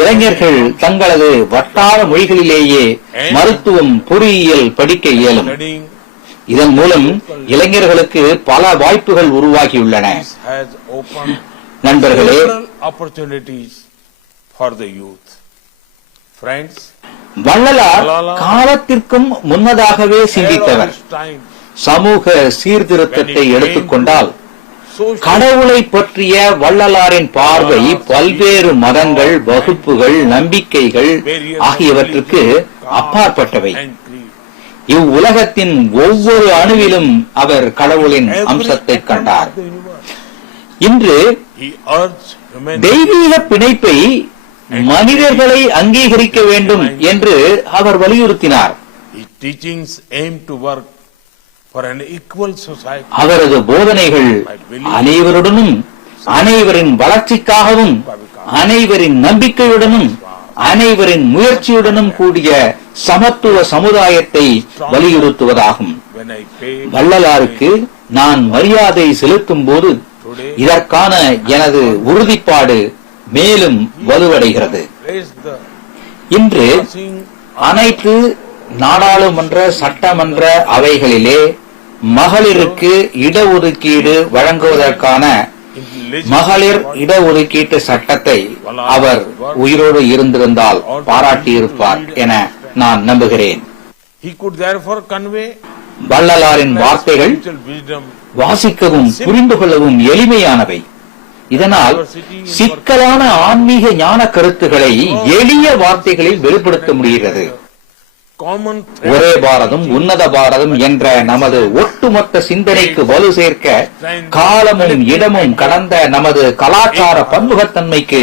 இளைஞர்கள் தங்களது வட்டார மொழிகளிலேயே மருத்துவம் பொறியியல் படிக்க இயலும். இதன் மூலம் இளைஞர்களுக்கு பல வாய்ப்புகள் உருவாகியுள்ளன. நண்பர்களே, வள்ளலார் காலத்திற்கும் முன்னதாகவே சிந்தித்தவர். சமூக சீர்திருத்தத்தை எடுத்துக்கொண்டால் கடவுளை பற்றிய வள்ளலாரின் பார்வை பல்வேறு மதங்கள், வகுப்புகள், நம்பிக்கைகள் ஆகியவற்றுக்கு அப்பாற்பட்டவை. இவ்வுலகத்தின் ஒவ்வொரு அணுவிலும் அவர் கடவுளின் அம்சத்தை கண்டார். இன்று தெய்வீக பிணைப்பை மனிதர்களை அங்கீகரிக்க வேண்டும் என்று அவர் வலியுறுத்தினார். அவரது போதனைகள் அனைவருடனும், அனைவரின் வளர்ச்சிக்காகவும், அனைவரின் நம்பிக்கையுடனும், அனைவரின் முயற்சியுடனும் கூடிய சமத்துவ சமுதாயத்தை வலியுறுத்துவதாகும். வள்ளலாருக்கு நான் மரியாதை செலுத்தும் போது இதற்கான எனது உறுதிப்பாடு மேலும் வலுவடைகிறது. இன்று அனைத்து நாடாளுமன்ற, சட்டமன்ற அவைகளிலே மகளிருக்கு இடஒதுக்கீடு வழங்குவதற்கான மகளிர் இடஒதுக்கீட்டு சட்டத்தை அவர் உயிரோடு இருந்திருந்தால் பாராட்டியிருப்பார் என நான் நம்புகிறேன். வள்ளலாரின் வார்த்தைகள் வாசிக்கவும் புரிந்து கொள்ளவும் எளிமையானவை. இதனால் சிக்கலான ஆன்மீக ஞான கருத்துக்களை எளிய வார்த்தைகளில் வெளிப்படுத்த முடிகிறது. ஒரே பாரதம், உன்னத பாரதம் என்ற நமது ஒட்டுமொத்த சிந்தனைக்கு வலு சேர்க்க காலமும் இடமும் கடந்த நமது கலாச்சார பன்முகத்தன்மைக்கு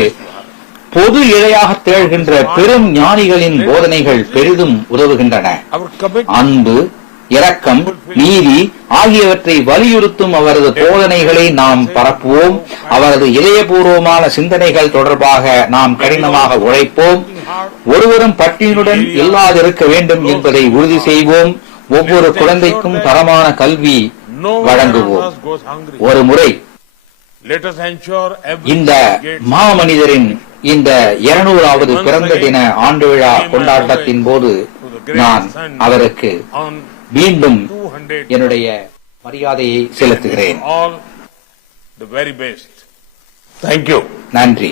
பொது இழையாக திகழ்கின்ற பெரும் ஞானிகளின் போதனைகள் பெரிதும் உதவுகின்றன. அன்பு, இரக்கம், நீதி ஆகியவற்றை வலியுறுத்தும் அவரது போதனைகளை நாம் பரப்புவோம். அவரது இதயபூர்வமான சிந்தனைகள் தொடர்பாக நாம் கடினமாக உழைப்போம். ஒருவரும் பட்டினியுடன் இல்லாதிருக்க வேண்டும் என்பதை உறுதி செய்வோம். ஒவ்வொரு குழந்தைக்கும் தரமான கல்வி வழங்குவோம். ஒரு முறை இந்த மாமனிதரின் இந்த 200வது பிறந்த தின ஆண்டு விழா கொண்டாட்டத்தின் போது நான் அவருக்கு மீண்டும் என்னுடைய மரியாதையை செலுத்துகிறேன். நன்றி.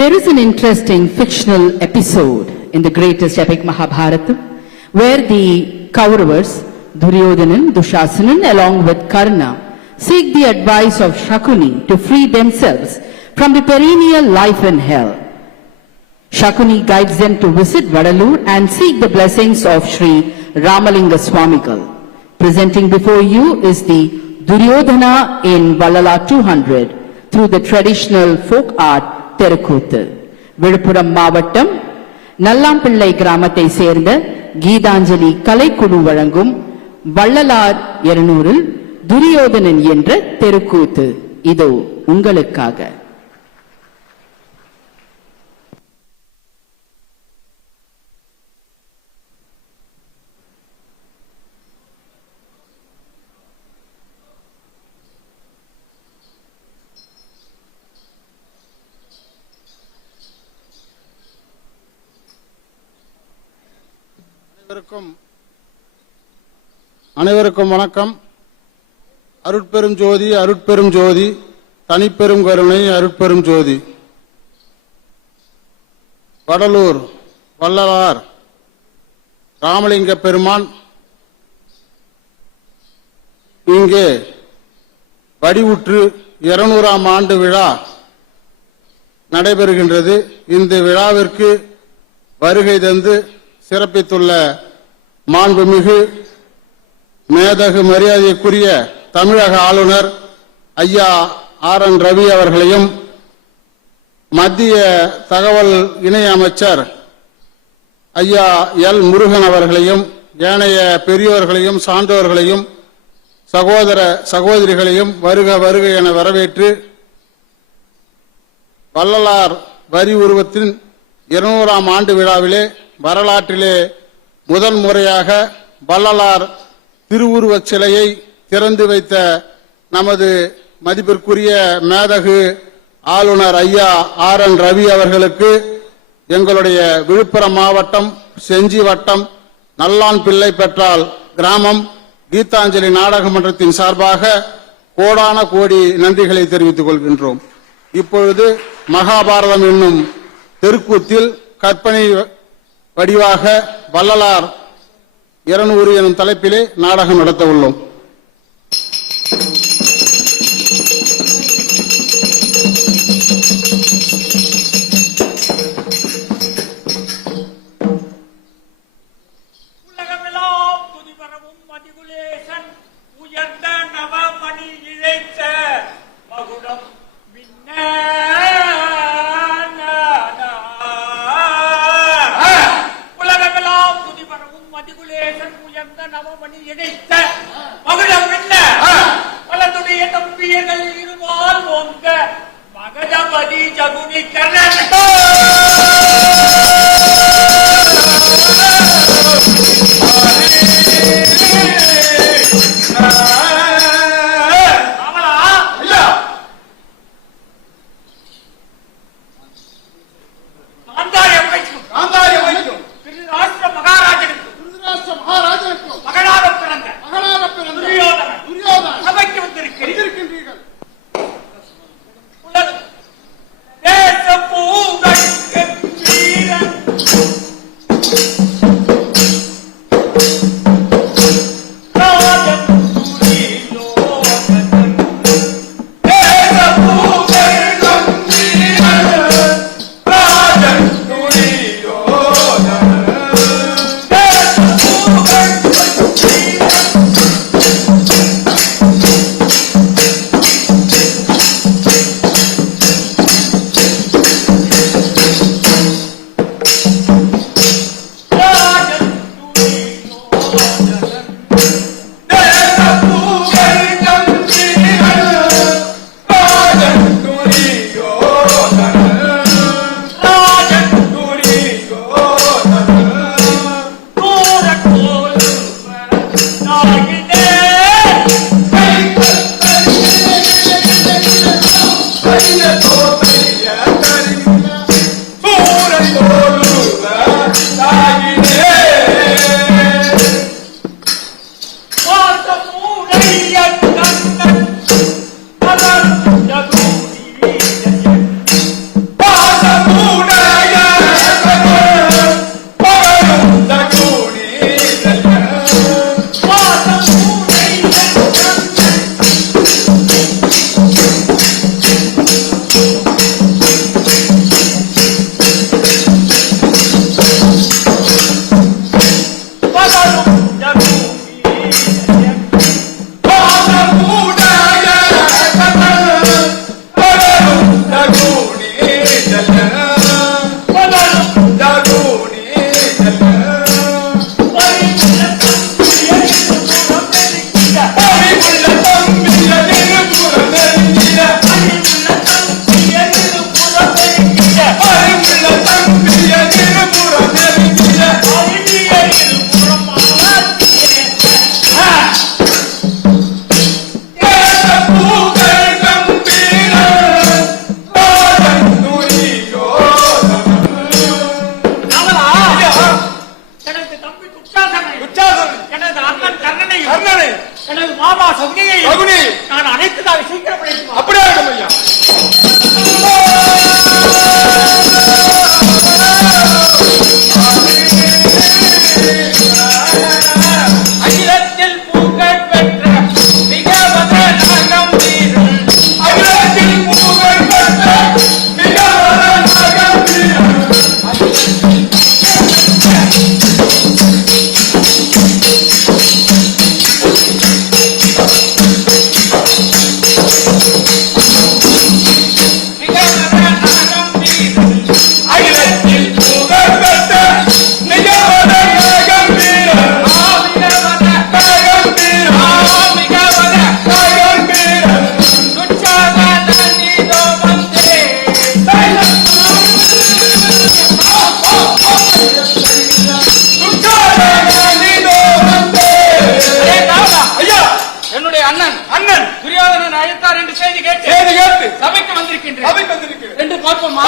There is an interesting fictional episode in the greatest epic Mahabharata where the Kauravas, Duryodhanan, Dushasanan along with Karna seek the advice of Shakuni to free themselves from the perennial life in hell. Shakuni guides them to visit Vadalur and seek the blessings of Sri Ramalinga Swamigal. Presenting before you is the Duryodhana in Vallala 200 through the traditional folk art தெருக்கூத்து. விழுப்புரம் மாவட்டம் நல்லாம்பிள்ளை கிராமத்தை சேர்ந்த கீதாஞ்சலி கலைக்குழு வழங்கும் வள்ளலார் 200 துரியோதனன் என்ற தெருக்கூத்து இதோ உங்களுக்காக. அனைவருக்கும் வணக்கம். அருட்பெரும் ஜோதி, அருட்பெரும் ஜோதி, தனிப்பெரும் கருணை, அருட்பெரும் ஜோதி. வடலூர் வள்ளலார் ராமலிங்க பெருமான் இங்கே வடிவுற்று 200ஆம் ஆண்டு விழா நடைபெறுகின்றது. இந்த விழாவிற்கு வருகை தந்து சிறப்பித்துள்ள மாண்புமிகு மேதகு மரியாதைக்குரிய தமிழக ஆளுநர் ஐயா RN ரவி அவர்களையும், மத்திய தகவல் இணை அமைச்சர் ஐயா L முருகன் அவர்களையும், ஏனைய பெரியோர்களையும் சான்றோர்களையும் சகோதர சகோதரிகளையும் வருக வருக என வரவேற்று வள்ளலார் வரி உருவத்தின் 200ஆம் ஆண்டு விழாவிலே வரலாற்றிலே முதல் முறையாக வள்ளலார் திருவுருவச் சிலையை திறந்து வைத்த நமது மதிப்பிற்குரிய மேதகு ஆளுநர் ஐயா RN ரவி அவர்களுக்கு எங்களுடைய விழுப்புரம் மாவட்டம் செஞ்சி வட்டம் நல்லான் பிள்ளை பெற்றால் கிராமம் கீதாஞ்சலி நாடக மன்றத்தின் சார்பாக கோடான கோடி நன்றிகளை தெரிவித்துக் கொள்கின்றோம். இப்பொழுது மகாபாரதம் என்னும் தெருக்கூத்தில் கற்பனை வடிவாக வள்ளலார் 200 எனும் தலைப்பிலே நாடகம் நடத்த உள்ளோம். என்று செய்தி கேட்டு சபைக்கு வந்திருக்கின்றேன் என்று பார்ப்போமா?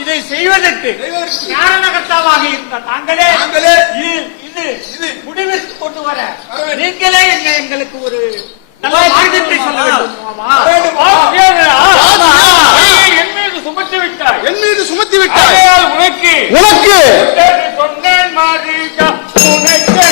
இதை செய்வதற்கு காரணகர்த்தாவாக இருந்த தாங்களே இது முடிவிற்கு கொண்டு வர நீங்களே எங்களுக்கு ஒரு நல்ல மார்க்கத்தை சொல்ல வேண்டும். என் மீது சுமத்தி விட்டாய் உனக்கு சொன்னேன் மாறிக்கா உனக்கு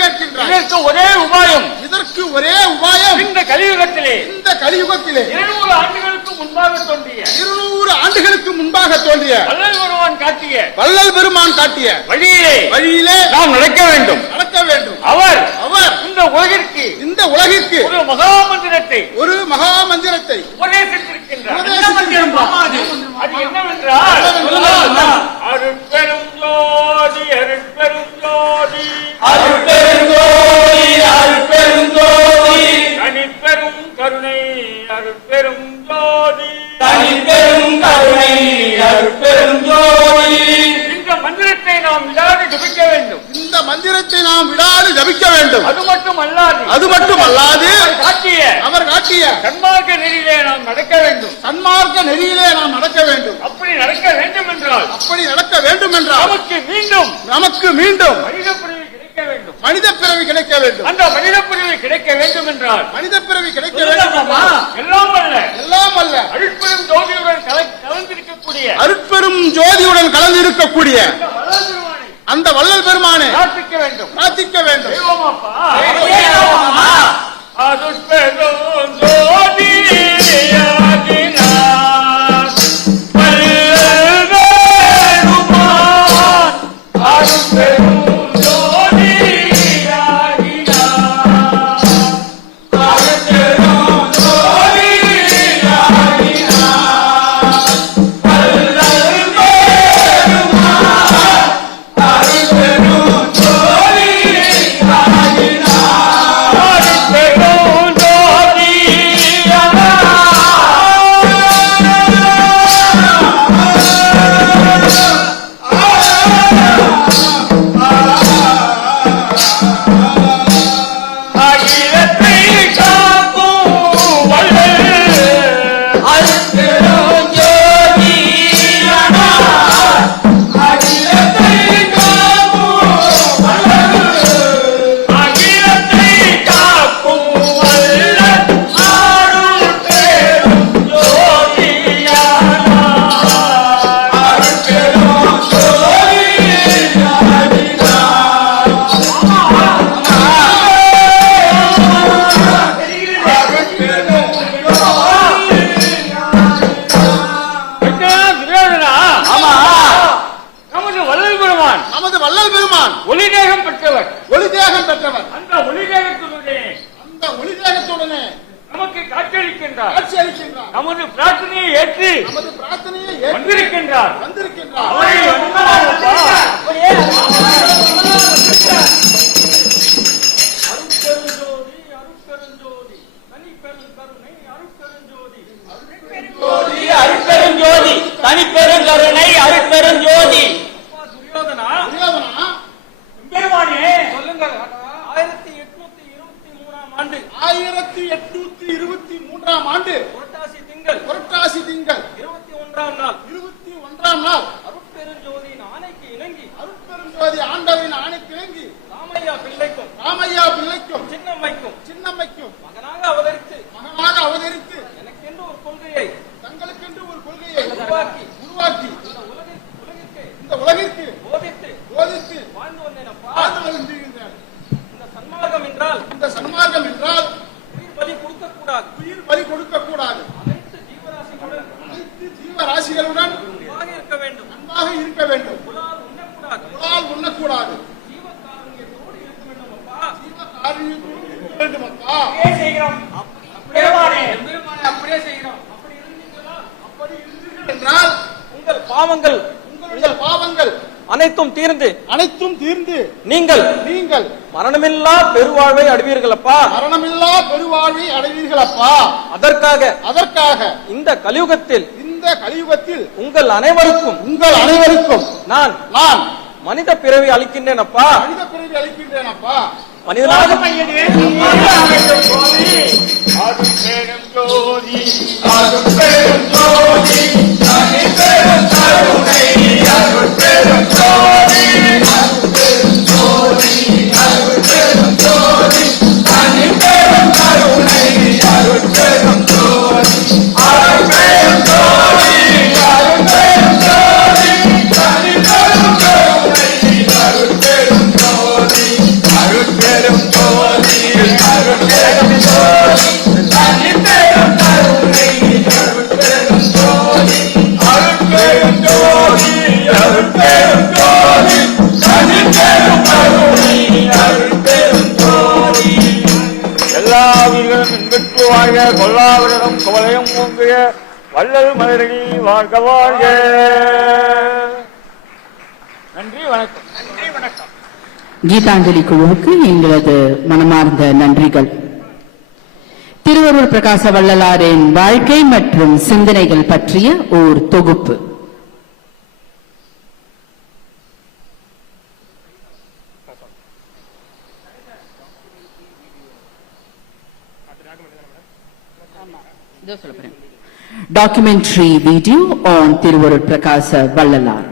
கேட்கின்றாய். இதற்கு ஒரே உபாயம். இந்த கலியுகத்திலே 200 ஆண்டுகளுக்கு முன்பாக தோன்றிய 200 ஆண்டுகளுக்கு முன்பாக தோன்றிய வள்ளல் பெருமான் காட்டிய வழியிலே நாம் நடக்க வேண்டும். அவர் இந்த உலகிற்கு ஒரு மகா மந்திரத்தை உபதேசித்திருக்கின்றார். அது என்னவென்றால் அருட்பெரும் ஜோதி அருட்பெரும் ஜோதி அருட்பெரும் ஜோதி அருட்பெரும் ஜோதி தனிப்பெரும் கருணை அருட்பெரும் ஜோதி தனிப்பெரும் கருணை அருட்பெரும் ஜோதி. இந்த மந்திரத்தை நாம் விடாது ஜபிக்க வேண்டும். அது மட்டுமல்லாது அவர் காட்டிய சன்மார்க்க நெறியிலே நாம் நடக்க வேண்டும். அப்படி நடக்க வேண்டும் என்றால் நமக்கு மீண்டும் மனித பிறவி கிடைக்க வேண்டும். அந்த மனித பிறவி கிடைக்க வேண்டும் என்றால் எல்லாம் அல்ல அருட்பெரும் ஜோதியுடன் கலந்திருக்கக்கூடிய அந்த வள்ளல் பெருமானை பிரார்த்திக்க வேண்டும். அருட்பெரும் ஜோதி ஒளிதேகம் பெற்றவர். அந்த ஒளிதேகத்துடனே நமக்கு காட்சியளிக்கின்றார். நமது பிரார்த்தனையை ஏற்று வந்திருக்கின்றார். அருட்பெருஞ்சோதி தனிப்பெருங்கருணை அருட்பெருஞ்சோதி. துரியோதனா பெருமானே சொல்லுங்கள். 1823ஆம் ஆண்டு புரட்டாசி திங்கள் 21ஆம் நாள் அருட்பெருஞ்சோதியின் ஆணைக்கு இணங்கி ஆண்டவரின் ஆணைக்கு இணங்கி ராமையா பிள்ளைக்கும் சின்னம்மைக்கும் மகனாக அவதரித்து எனக்கென்று ஒரு கொள்கையை தங்களுக்கென்று ஒரு கொள்கையை உருவாக்கி இந்த உலகிற்கு போதித்து வாழ்ந்து வந்தேன். இந்த சன்மார்க்கம் என்றால் உயிர் பலி கொடுக்கக்கூடாது. அனைத்து ஜீவராசிகளுடன் அன்பாக இருக்க வேண்டும். புலால் உண்ணக்கூடாது. ஜீவகாருண்யத்தோடு இருக்க வேண்டும் அப்பா. அப்படியே செய்கிறோம். அப்படி இருந்தீர்கள் என்றால் உங்கள் பாவங்கள் அனைத்தும் தீர்ந்து நீங்கள் மரணமில்லா பெருவாழ்வை அடைவீர்களப்பா. அதற்காக இந்த கலியுகத்தில் உங்கள் அனைவருக்கும் நான் மனித பிறவி அளிக்கின்றேன் அப்பா. மனிதனாக வள்ளல் மலரணி வாழ்க வாழ்க. நன்றி வணக்கம். நன்றி வணக்கம். கீதாஞ்சலி குழுவுக்கு எங்களது மனமார்ந்த நன்றிகள். திருவருள் பிரகாச வள்ளலாரின் வாழ்க்கை மற்றும் சிந்தனைகள் பற்றிய ஓர் தொகுப்பு. Documentary video on Thiruvarur Prakasa Vallalar.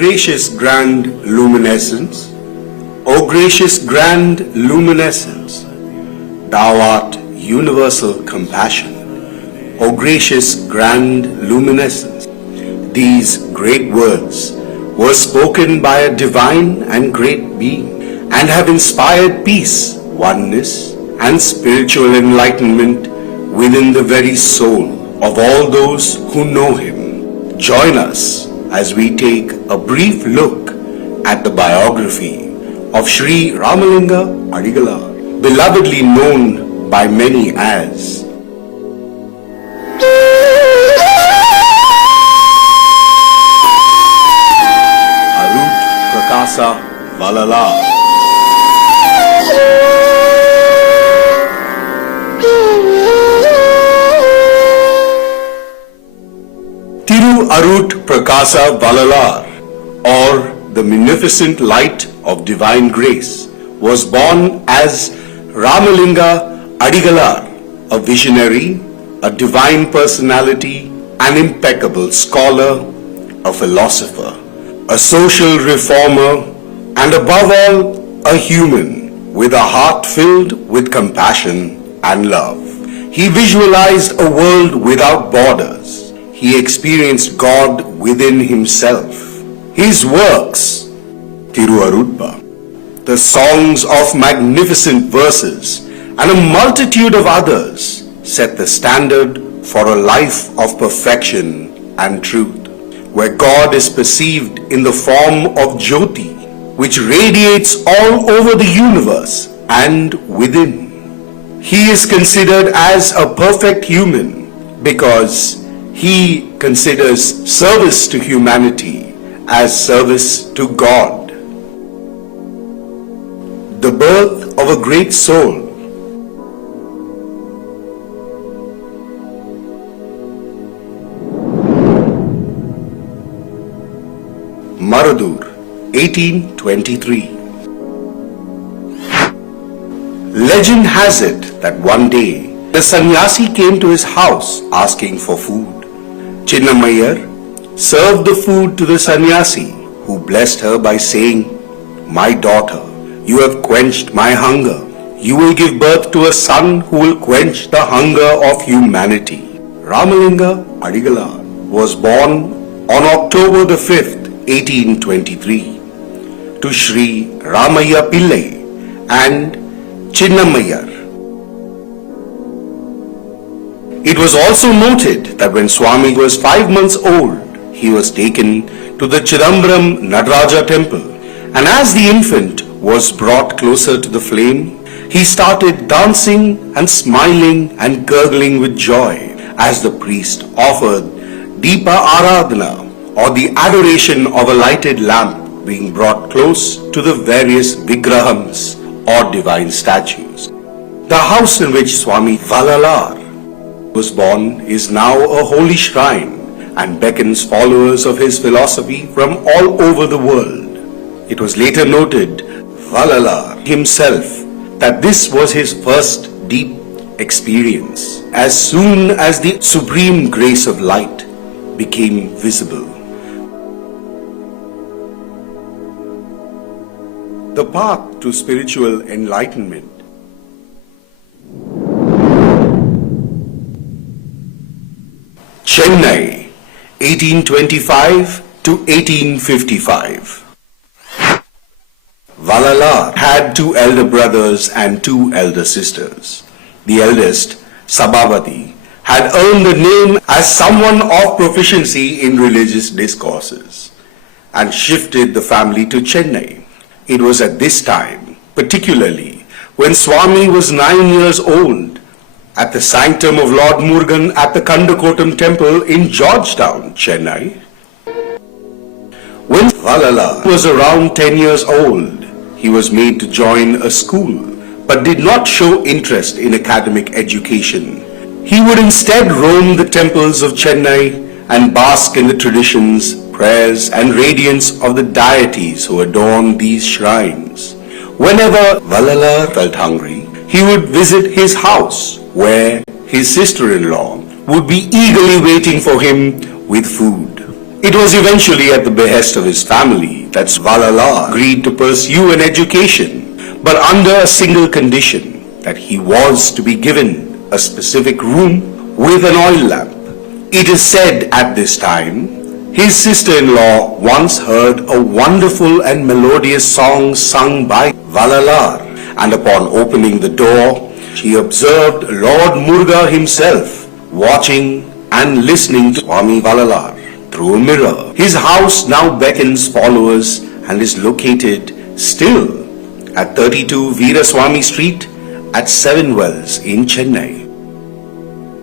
Gracious grand luminescence, O gracious grand luminescence, thou art universal compassion. O gracious grand luminescence, these great words were spoken by a divine and great being and have inspired peace, oneness and spiritual enlightenment within the very soul of all those who know him. Join us as we take a brief look at the biography of Sri Ramalinga Adigalar, belovedly known by many as Arut Prakasa Vallalar. Arut Prakasa Vallalar, or the Munificent Light of Divine Grace, was born as Ramalinga Adigalar, a visionary, a divine personality, an impeccable scholar, a philosopher, a social reformer, and above all, a human with a heart filled with compassion and love. He visualized a world without borders. He experienced God within himself. His works, Thiruvarutpa, the songs of magnificent verses, and a multitude of others set the standard for a life of perfection and truth, where God is perceived in the form of Jyoti, which radiates all over the universe and within. He is considered as a perfect human because he considers service to humanity as service to God. The birth of a great soul. Maradur, 1823. Legend has it that one day the sannyasi came to his house asking for food. Chinnamayar served the food to the sannyasi, who blessed her by saying, "My daughter, you have quenched my hunger. You will give birth to a son who will quench the hunger of humanity." Ramalinga Adigalar was born on October the 5th, 1823, to Sri Ramaya Pillai and Chinnamayar. It was also noted that when Swami was 5 months old, he was taken to the Chidambaram Nadaraja temple, and as the infant was brought closer to the flame, he started dancing and smiling and gurgling with joy as the priest offered Deepa Aradhana, or the adoration of a lighted lamp being brought close to the various vigrahams or divine statues. The house in which Swami Vallalar was born is now a holy shrine and beckons followers of his philosophy from all over the world. It was later noted, Vallalar himself, that this was his first deep experience as soon as the supreme grace of light became visible. the path to spiritual enlightenment. Chennai, 1825 to 1855. Valalar had two elder brothers and two elder sisters. The eldest, Sabhavati, had earned a name as someone of proficiency in religious discourses and shifted the family to Chennai. It was at this time, particularly when Swami was 9 years old, at the sanctum of Lord Murugan at the Kandakotam temple in Georgetown, Chennai. When Valala was around 10 years old, he was made to join a school, but did not show interest in academic education. He would instead roam the temples of Chennai and bask in the traditions, prayers, and radiance of the deities who adorn these shrines. Whenever Valala felt hungry, he would visit his house, where his sister-in-law would be eagerly waiting for him with food. It was eventually at the behest of his family that Valala agreed to pursue an education, but under a single condition, that he was to be given a specific room with an oil lamp. It is said at this time, his sister-in-law once heard a wonderful and melodious song sung by Valalar, and upon opening the door, she observed Lord Muruga himself watching and listening to Swami Valalar through a mirror. His house now beckons followers and is located still at 32 Veeraswamy Street at Seven Wells in Chennai.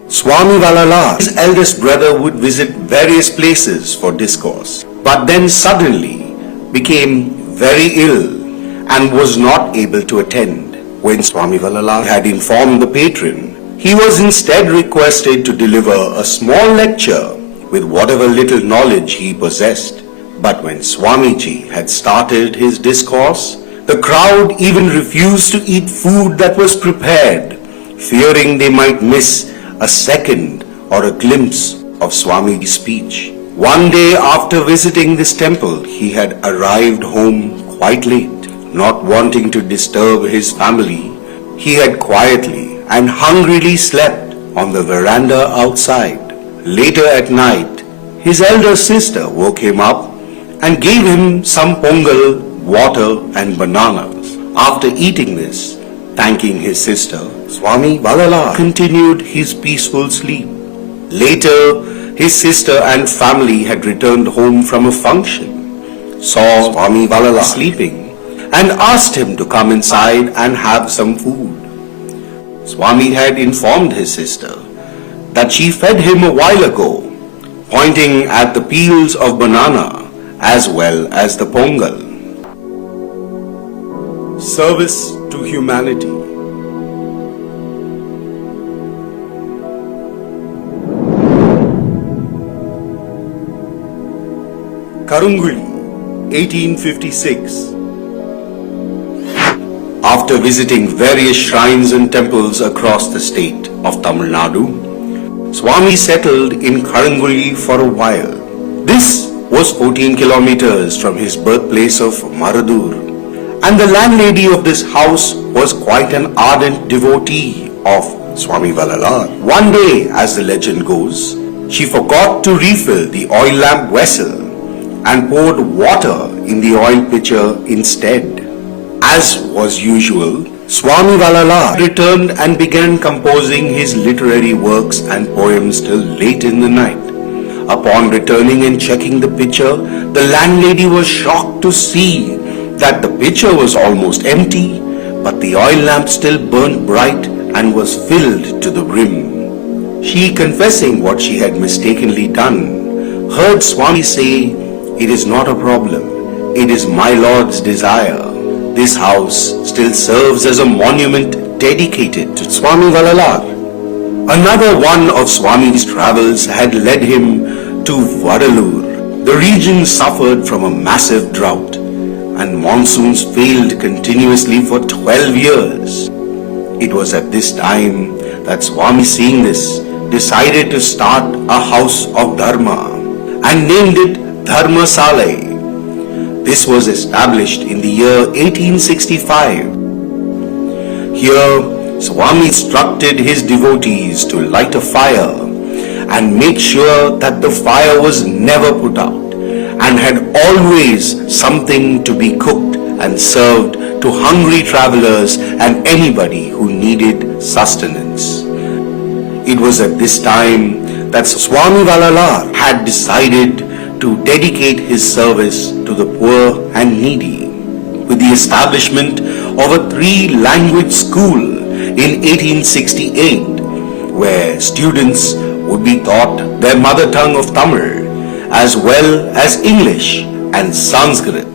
Swami Valalar, his eldest brother, would visit various places for discourse, but then suddenly became very ill and was not able to attend. When Swami Valalar had informed the patron, he was instead requested to deliver a small lecture with whatever little knowledge he possessed. But when Swamiji had started his discourse, the crowd even refused to eat food that was prepared, fearing they might miss a second or a glimpse of Swamiji's speech. One day after visiting this temple, he had arrived home quite late. Not wanting to disturb his family, he had quietly and hungrily slept on the veranda outside. Later at night, his elder sister woke him up and gave him some pongal, water and bananas. After eating this, thanking his sister, Swami Valala continued his peaceful sleep. Later, his sister and family had returned home from a function, saw Swami Valala sleeping, and asked him to come inside and have some food. Swami had informed his sister that she fed him a while ago, pointing at the peels of banana as well as the pongal. Service to humanity. Karunguli, 1856. After visiting various shrines and temples across the state of Tamil Nadu, Swami settled in Karanguli for a while. This was 14 kilometers from his birthplace of Maradur, and the landlady of this house was quite an ardent devotee of Swami Valalar. One day, as the legend goes, she forgot to refill the oil lamp vessel and poured water in the oil pitcher instead. As was usual, Swami Valalar returned and began composing his literary works and poems till late in the night. Upon returning and checking the pitcher, the landlady was shocked to see that the pitcher was almost empty, but the oil lamp still burnt bright and was filled to the brim. She, confessing what she had mistakenly done, heard Swami say, "It is not a problem, it is my Lord's desire." This house still serves as a monument dedicated to Swami Valalar. Another one of Swami's travels had led him to Vadalur. The region suffered from a massive drought, and monsoons failed continuously for 12 years. It was at this time that Swami, seeing this, decided to start a house of Dharma and named it Dharma Salai. This was established in the year 1865. Here, Swami instructed his devotees to light a fire and make sure that the fire was never put out and had always something to be cooked and served to hungry travelers and anybody who needed sustenance. It was at this time that Swami Valalar had decided to dedicate his service to the poor and needy with the establishment of a 3-language school in 1868, where students would be taught their mother tongue of Tamil as well as English and Sanskrit.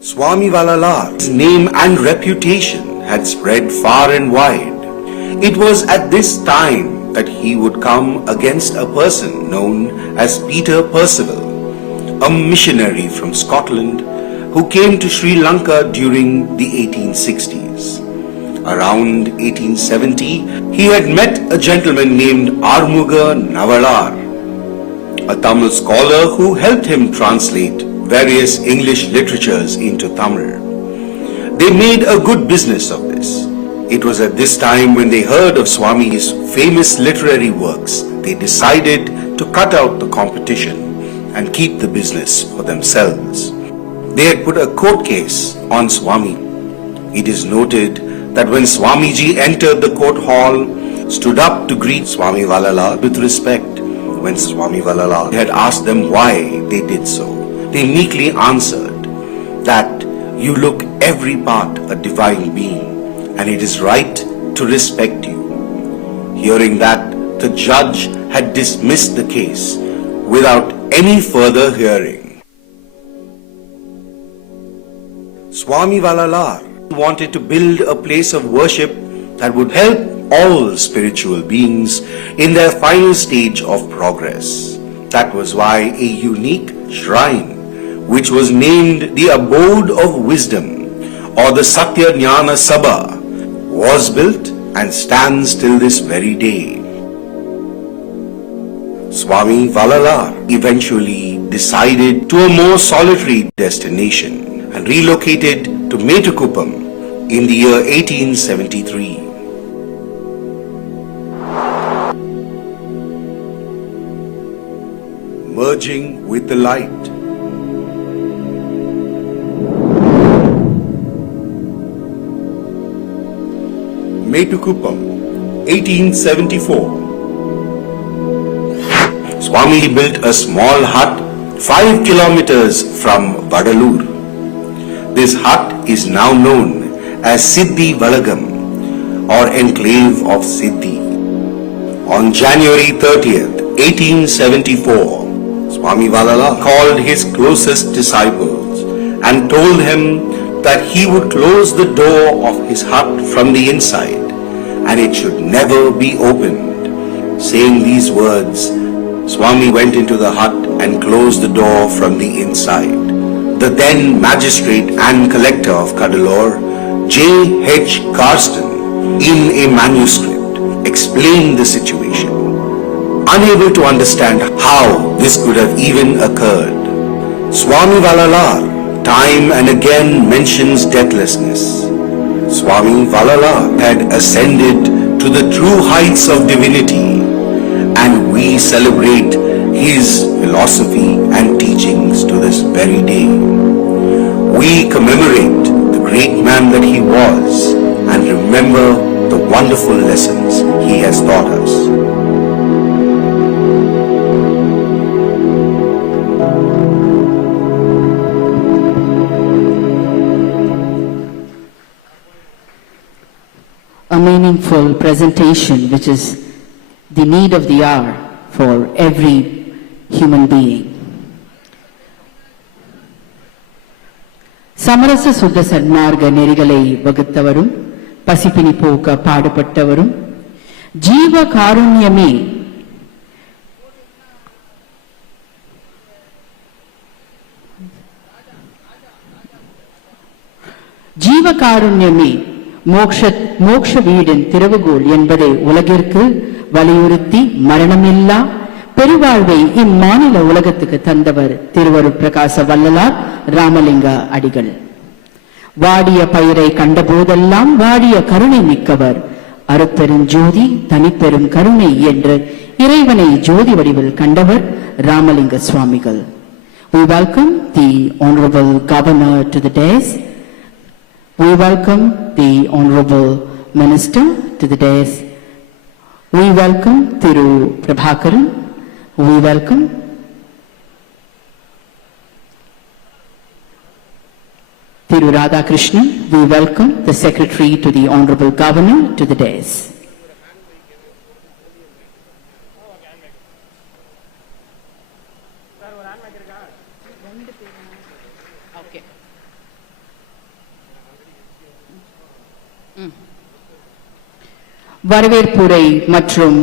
Swami Valalar's name and reputation had spread far and wide. It was at this time that he would come against a person known as Peter Percival, a missionary from Scotland who came to Sri Lanka during the 1860s. Around 1870, he had met a gentleman named Armuga Navalar, a Tamil scholar who helped him translate various English literatures into Tamil. They made a good business of this. It was at this time when they heard of Swami's famous literary works, they decided to cut out the competition and keep the business for themselves. They had put a court case on Swami. It is noted that when Swamiji entered the court hall, stood up to greet Swami Valalar with respect. When Swami Valalar had asked them why they did so, they meekly answered that you look every part a divine being and it is right to respect you. Hearing that, the judge had dismissed the case without any further hearing. Swami Valalar wanted to build a place of worship that would help all spiritual beings in their final stage of progress. That was why a unique shrine, which was named the Abode of Wisdom or the Satya Jnana Sabha, was built and stands till this very day. Swami Valalar eventually decided to a more solitary destination and relocated to Metukuppam in the year 1873. Merging with the light. Metukuppam, 1874. Swami built a small hut 5 kilometers from Vadalur. This hut is now known as Siddhi Valagam or Enclave of Siddhi. On January 30th, 1874, Swami Valalar called his closest disciples and told him that he would close the door of his hut from the inside and it should never be opened. Saying these words, Swami went into the hut and closed the door from the inside. The then magistrate and collector of Cuddalore, J.H. Carston, in a manuscript, explained the situation. Unable to understand how this could have even occurred, Swami Valalar time and again mentions deathlessness. Swami Valalar had ascended to the true heights of divinity, and we celebrate his philosophy and teachings to this very day. We commemorate the great man that he was and remember the wonderful lessons he has taught us. A meaningful presentation, which is the need of the hour for every human being. சமரச சுத்த சன்மார்க்க நெறிகளை வகுத்தவரும் பசிப்பினி போக்க பாடுபட்டவரும் ஜீவ காருண்யமே மோக்ஷ வீடின் திறவுகோல் என்பதை உலகிற்கு வலியுறுத்தி மரணமில்லா பெருவாழ்வை இம்மாநில உலகத்துக்கு தந்தவர் திருவருட் பிரகாச வள்ளலார் ராமலிங்க அடிகள். வாடிய பயிரை கண்டபோதெல்லாம் வாடிய கருணை மிக்கவர், அருட்பெருஞ்சோதி தனிப்பெரும் கருணை என்று இறைவனை ஜோதி வடிவில் கண்டவர் ராமலிங்க சுவாமிகள். We welcome the Honorable Governor to the dais. We welcome the Honorable Minister to the dais. We welcome Thiru Prabhakaran. We welcome Thiru Radhakrishnan. We welcome the Secretary to the Honorable Governor to the dais. வரவேற்புரை மற்றும்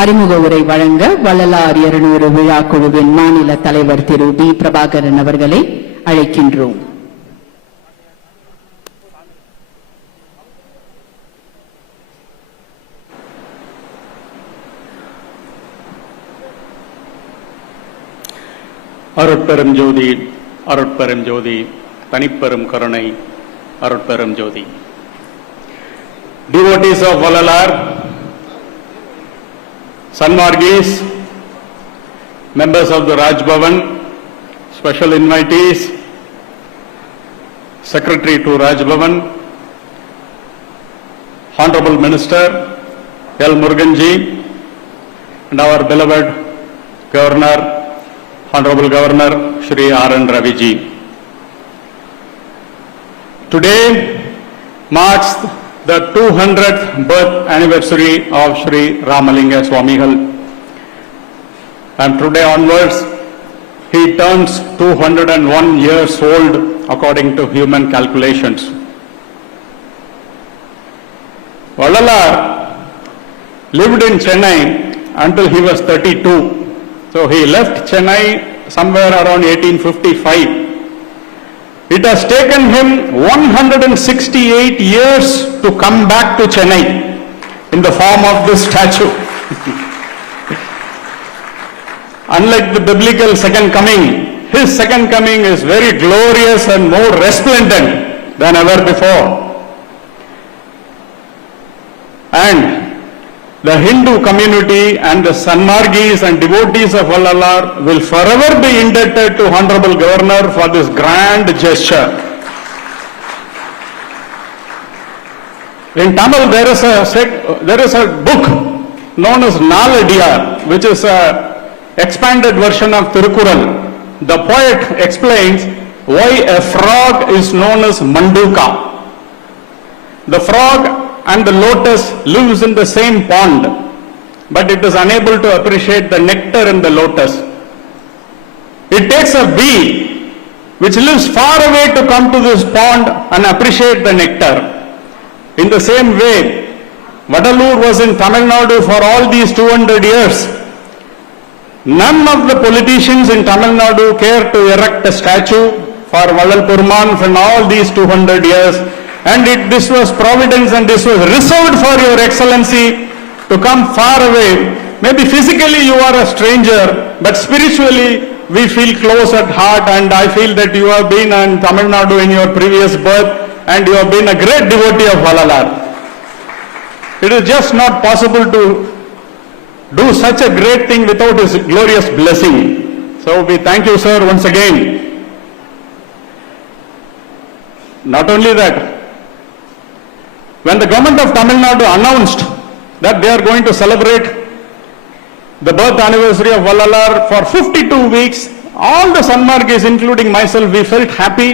அறிமுக உரை வழங்க வள்ளலார் 200 விழா குழுவின் மாநில தலைவர் திரு டி பிரபாகரன் அவர்களை அழைக்கின்றோம். அருட்பெரும் ஜோதி, அருட்பெரும் ஜோதி, தனிப்பெரும் கருணை, அருட்பெரும் ஜோதி. Devotees of Vallalar, Sanmargis, members of the Raj Bhavan, special invitees, Secretary to Raj Bhavan, Honorable Minister L. Muruganji, and our beloved Governor, Honorable Governor Shri R. N. Raviji. Today marks the 200th birth anniversary of Shri Ramalinga Swamigal, and today onwards he turns 201 years old according to human calculations. Vallalar lived in Chennai until he was 32. So he left Chennai somewhere around 1855. It has taken him 168 years to come back to Chennai in the form of this statue. Unlike the biblical second coming, his second coming is very glorious and more resplendent than ever before. And the Hindu community and the Sanmargis and devotees of Vallalar will forever be indebted to Honorable Governor for this grand gesture. In Tamil, there is a book known as Naladiyar, which is an expanded version of Thirukural. The poet explains why a frog is known as Manduka. The frog and the lotus lives in the same pond, but it is unable to appreciate the nectar in the lotus. It takes a bee which lives far away to come to this pond and appreciate the nectar. In the same way, Vadalur was in Tamil Nadu for all these 200 years. None of the politicians in Tamil Nadu care to erect a statue for Vallal Peruman for all these 200 years. And this was providence, and this was reserved for your excellency to come far away. Maybe physically you are a stranger, but spiritually we feel close at heart, and I feel that you have been in Tamil Nadu in your previous birth, and you have been a great devotee of Vallalar. It is just not possible to do such a great thing without his glorious blessing. So we thank you, sir, once again. Not only that, when the government of Tamil Nadu announced that they are going to celebrate the birth anniversary of Vallalar for 52 weeks, all the Sanmargis, including myself, we felt happy.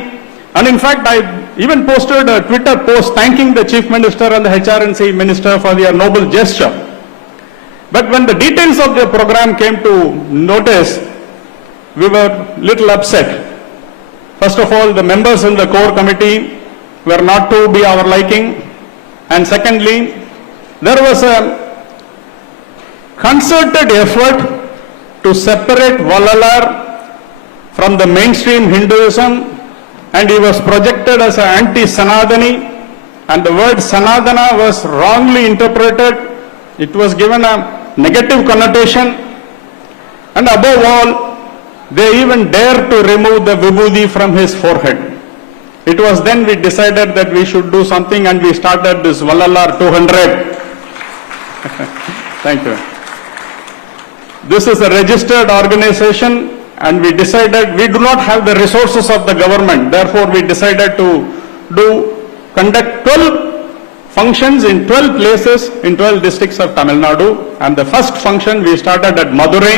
And in fact, I even posted a Twitter post thanking the Chief Minister and the HRNC Minister for their noble gesture. But when the details of the program came to notice, we were little upset. First of all, the members in the core committee were not to be our liking. And secondly, there was a concerted effort to separate Vallalar from the mainstream Hinduism, and he was projected as an anti-Sanadani, and the word Sanadana was wrongly interpreted. It was given a negative connotation, And above all, they even dared to remove the vibhuti from his forehead. It was then we decided that we should do something, and we started this Vallalar 200. Thank you. This is a registered organization, and we decided we do not have the resources of the government. Therefore, we decided to conduct 12 functions in 12 places in 12 districts of Tamil Nadu. And the first function we started at Madurai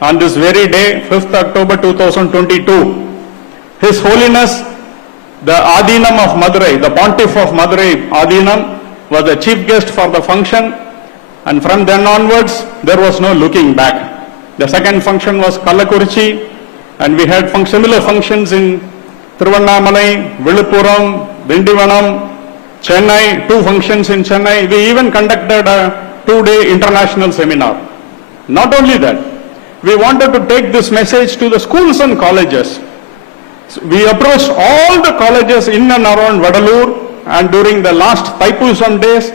on this very day, 5th October 2022. His Holiness, the Adinam of Madurai, the Pontiff of Madurai, Adinam, was the chief guest for the function. And from then onwards, there was no looking back. The second function was Kallakurichi, and we had similar functions in Thiruvannamalai, Viluppuram, Dindivanam, Chennai, 2 functions in Chennai. We even conducted a 2-day international seminar. Not only that, we wanted to take this message to the schools and colleges. So we approached all the colleges in and around Vadalur, and during the last Thaipusam days,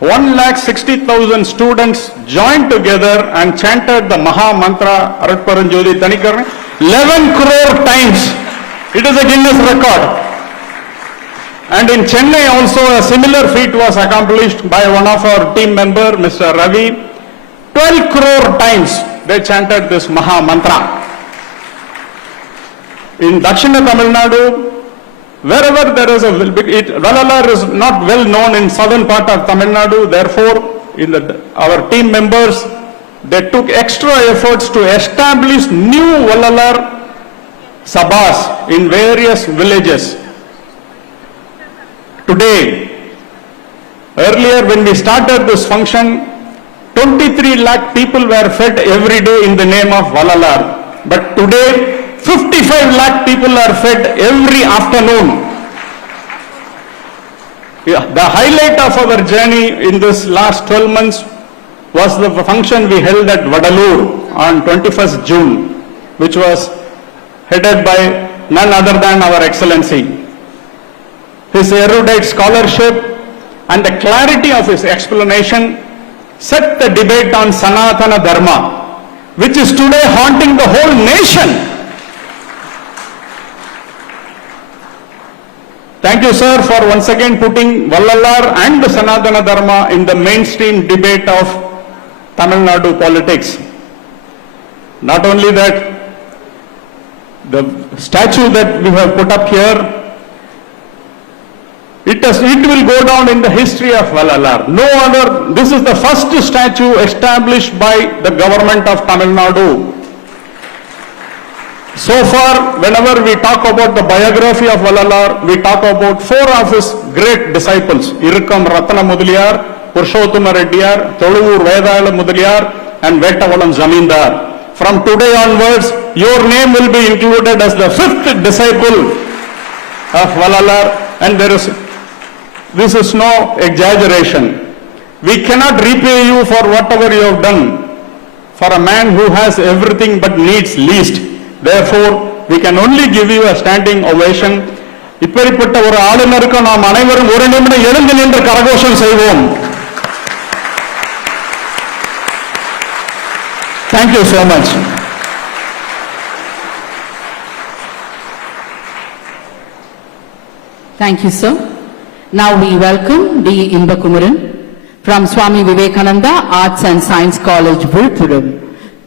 160,000 students joined together and chanted the Maha Mantra Aratparanjodi Tanikarne 11 crore times. It is a Guinness record. And in Chennai also a similar feat was accomplished by one of our team member, Mr. Ravi. 12 crore times they chanted this Maha Mantra. In Dakshina Tamil Nadu, wherever there is Vallalar is not well known in southern part of Tamil Nadu. Therefore, our team members, they took extra efforts to establish new Vallalar Sabhas in various villages. Today, earlier when we started this function, 23 lakh people were fed every day in the name of Vallalar. But today, 55 lakh people are fed every afternoon. The highlight of our journey in this last 12 months was the function we held at Vadalur on 21st June, which was headed by none other than our Excellency. His erudite scholarship and the clarity of his explanation set the debate on Sanatana Dharma, which is today haunting the whole nation. Thank you, sir, for once again putting Vallalar and the Sanatana Dharma in the mainstream debate of Tamil Nadu politics. Not only that, the statue that we have put up here, it will go down in the history of Vallalar. No other, this is the first statue established by the government of Tamil Nadu. So far, whenever we talk about the biography of Vallalar, we talk about 4 of his great disciples, Irukam Ratana Mudaliyar, Purushotthama Reddiyar, Toluvur Vedala Mudaliyar, and Vettavalam Zamindar. From today onwards, your name will be included as the 5th disciple of Vallalar, and this is no exaggeration. We cannot repay you for whatever you have done. For a man who has everything but needs least, therefore, we can only give you a standing ovation. இப்படிப்பட்ட ஒரு ஆளுநருக்கு நாம் அனைவரும் ஒரு நிமிடம் எழுந்து நின்று கரகோஷம் செய்வோம். Thank you so much. Thank you, sir. Now we welcome D. Inbakumaran from Swami Vivekananda Arts and Science College, Viluppuram,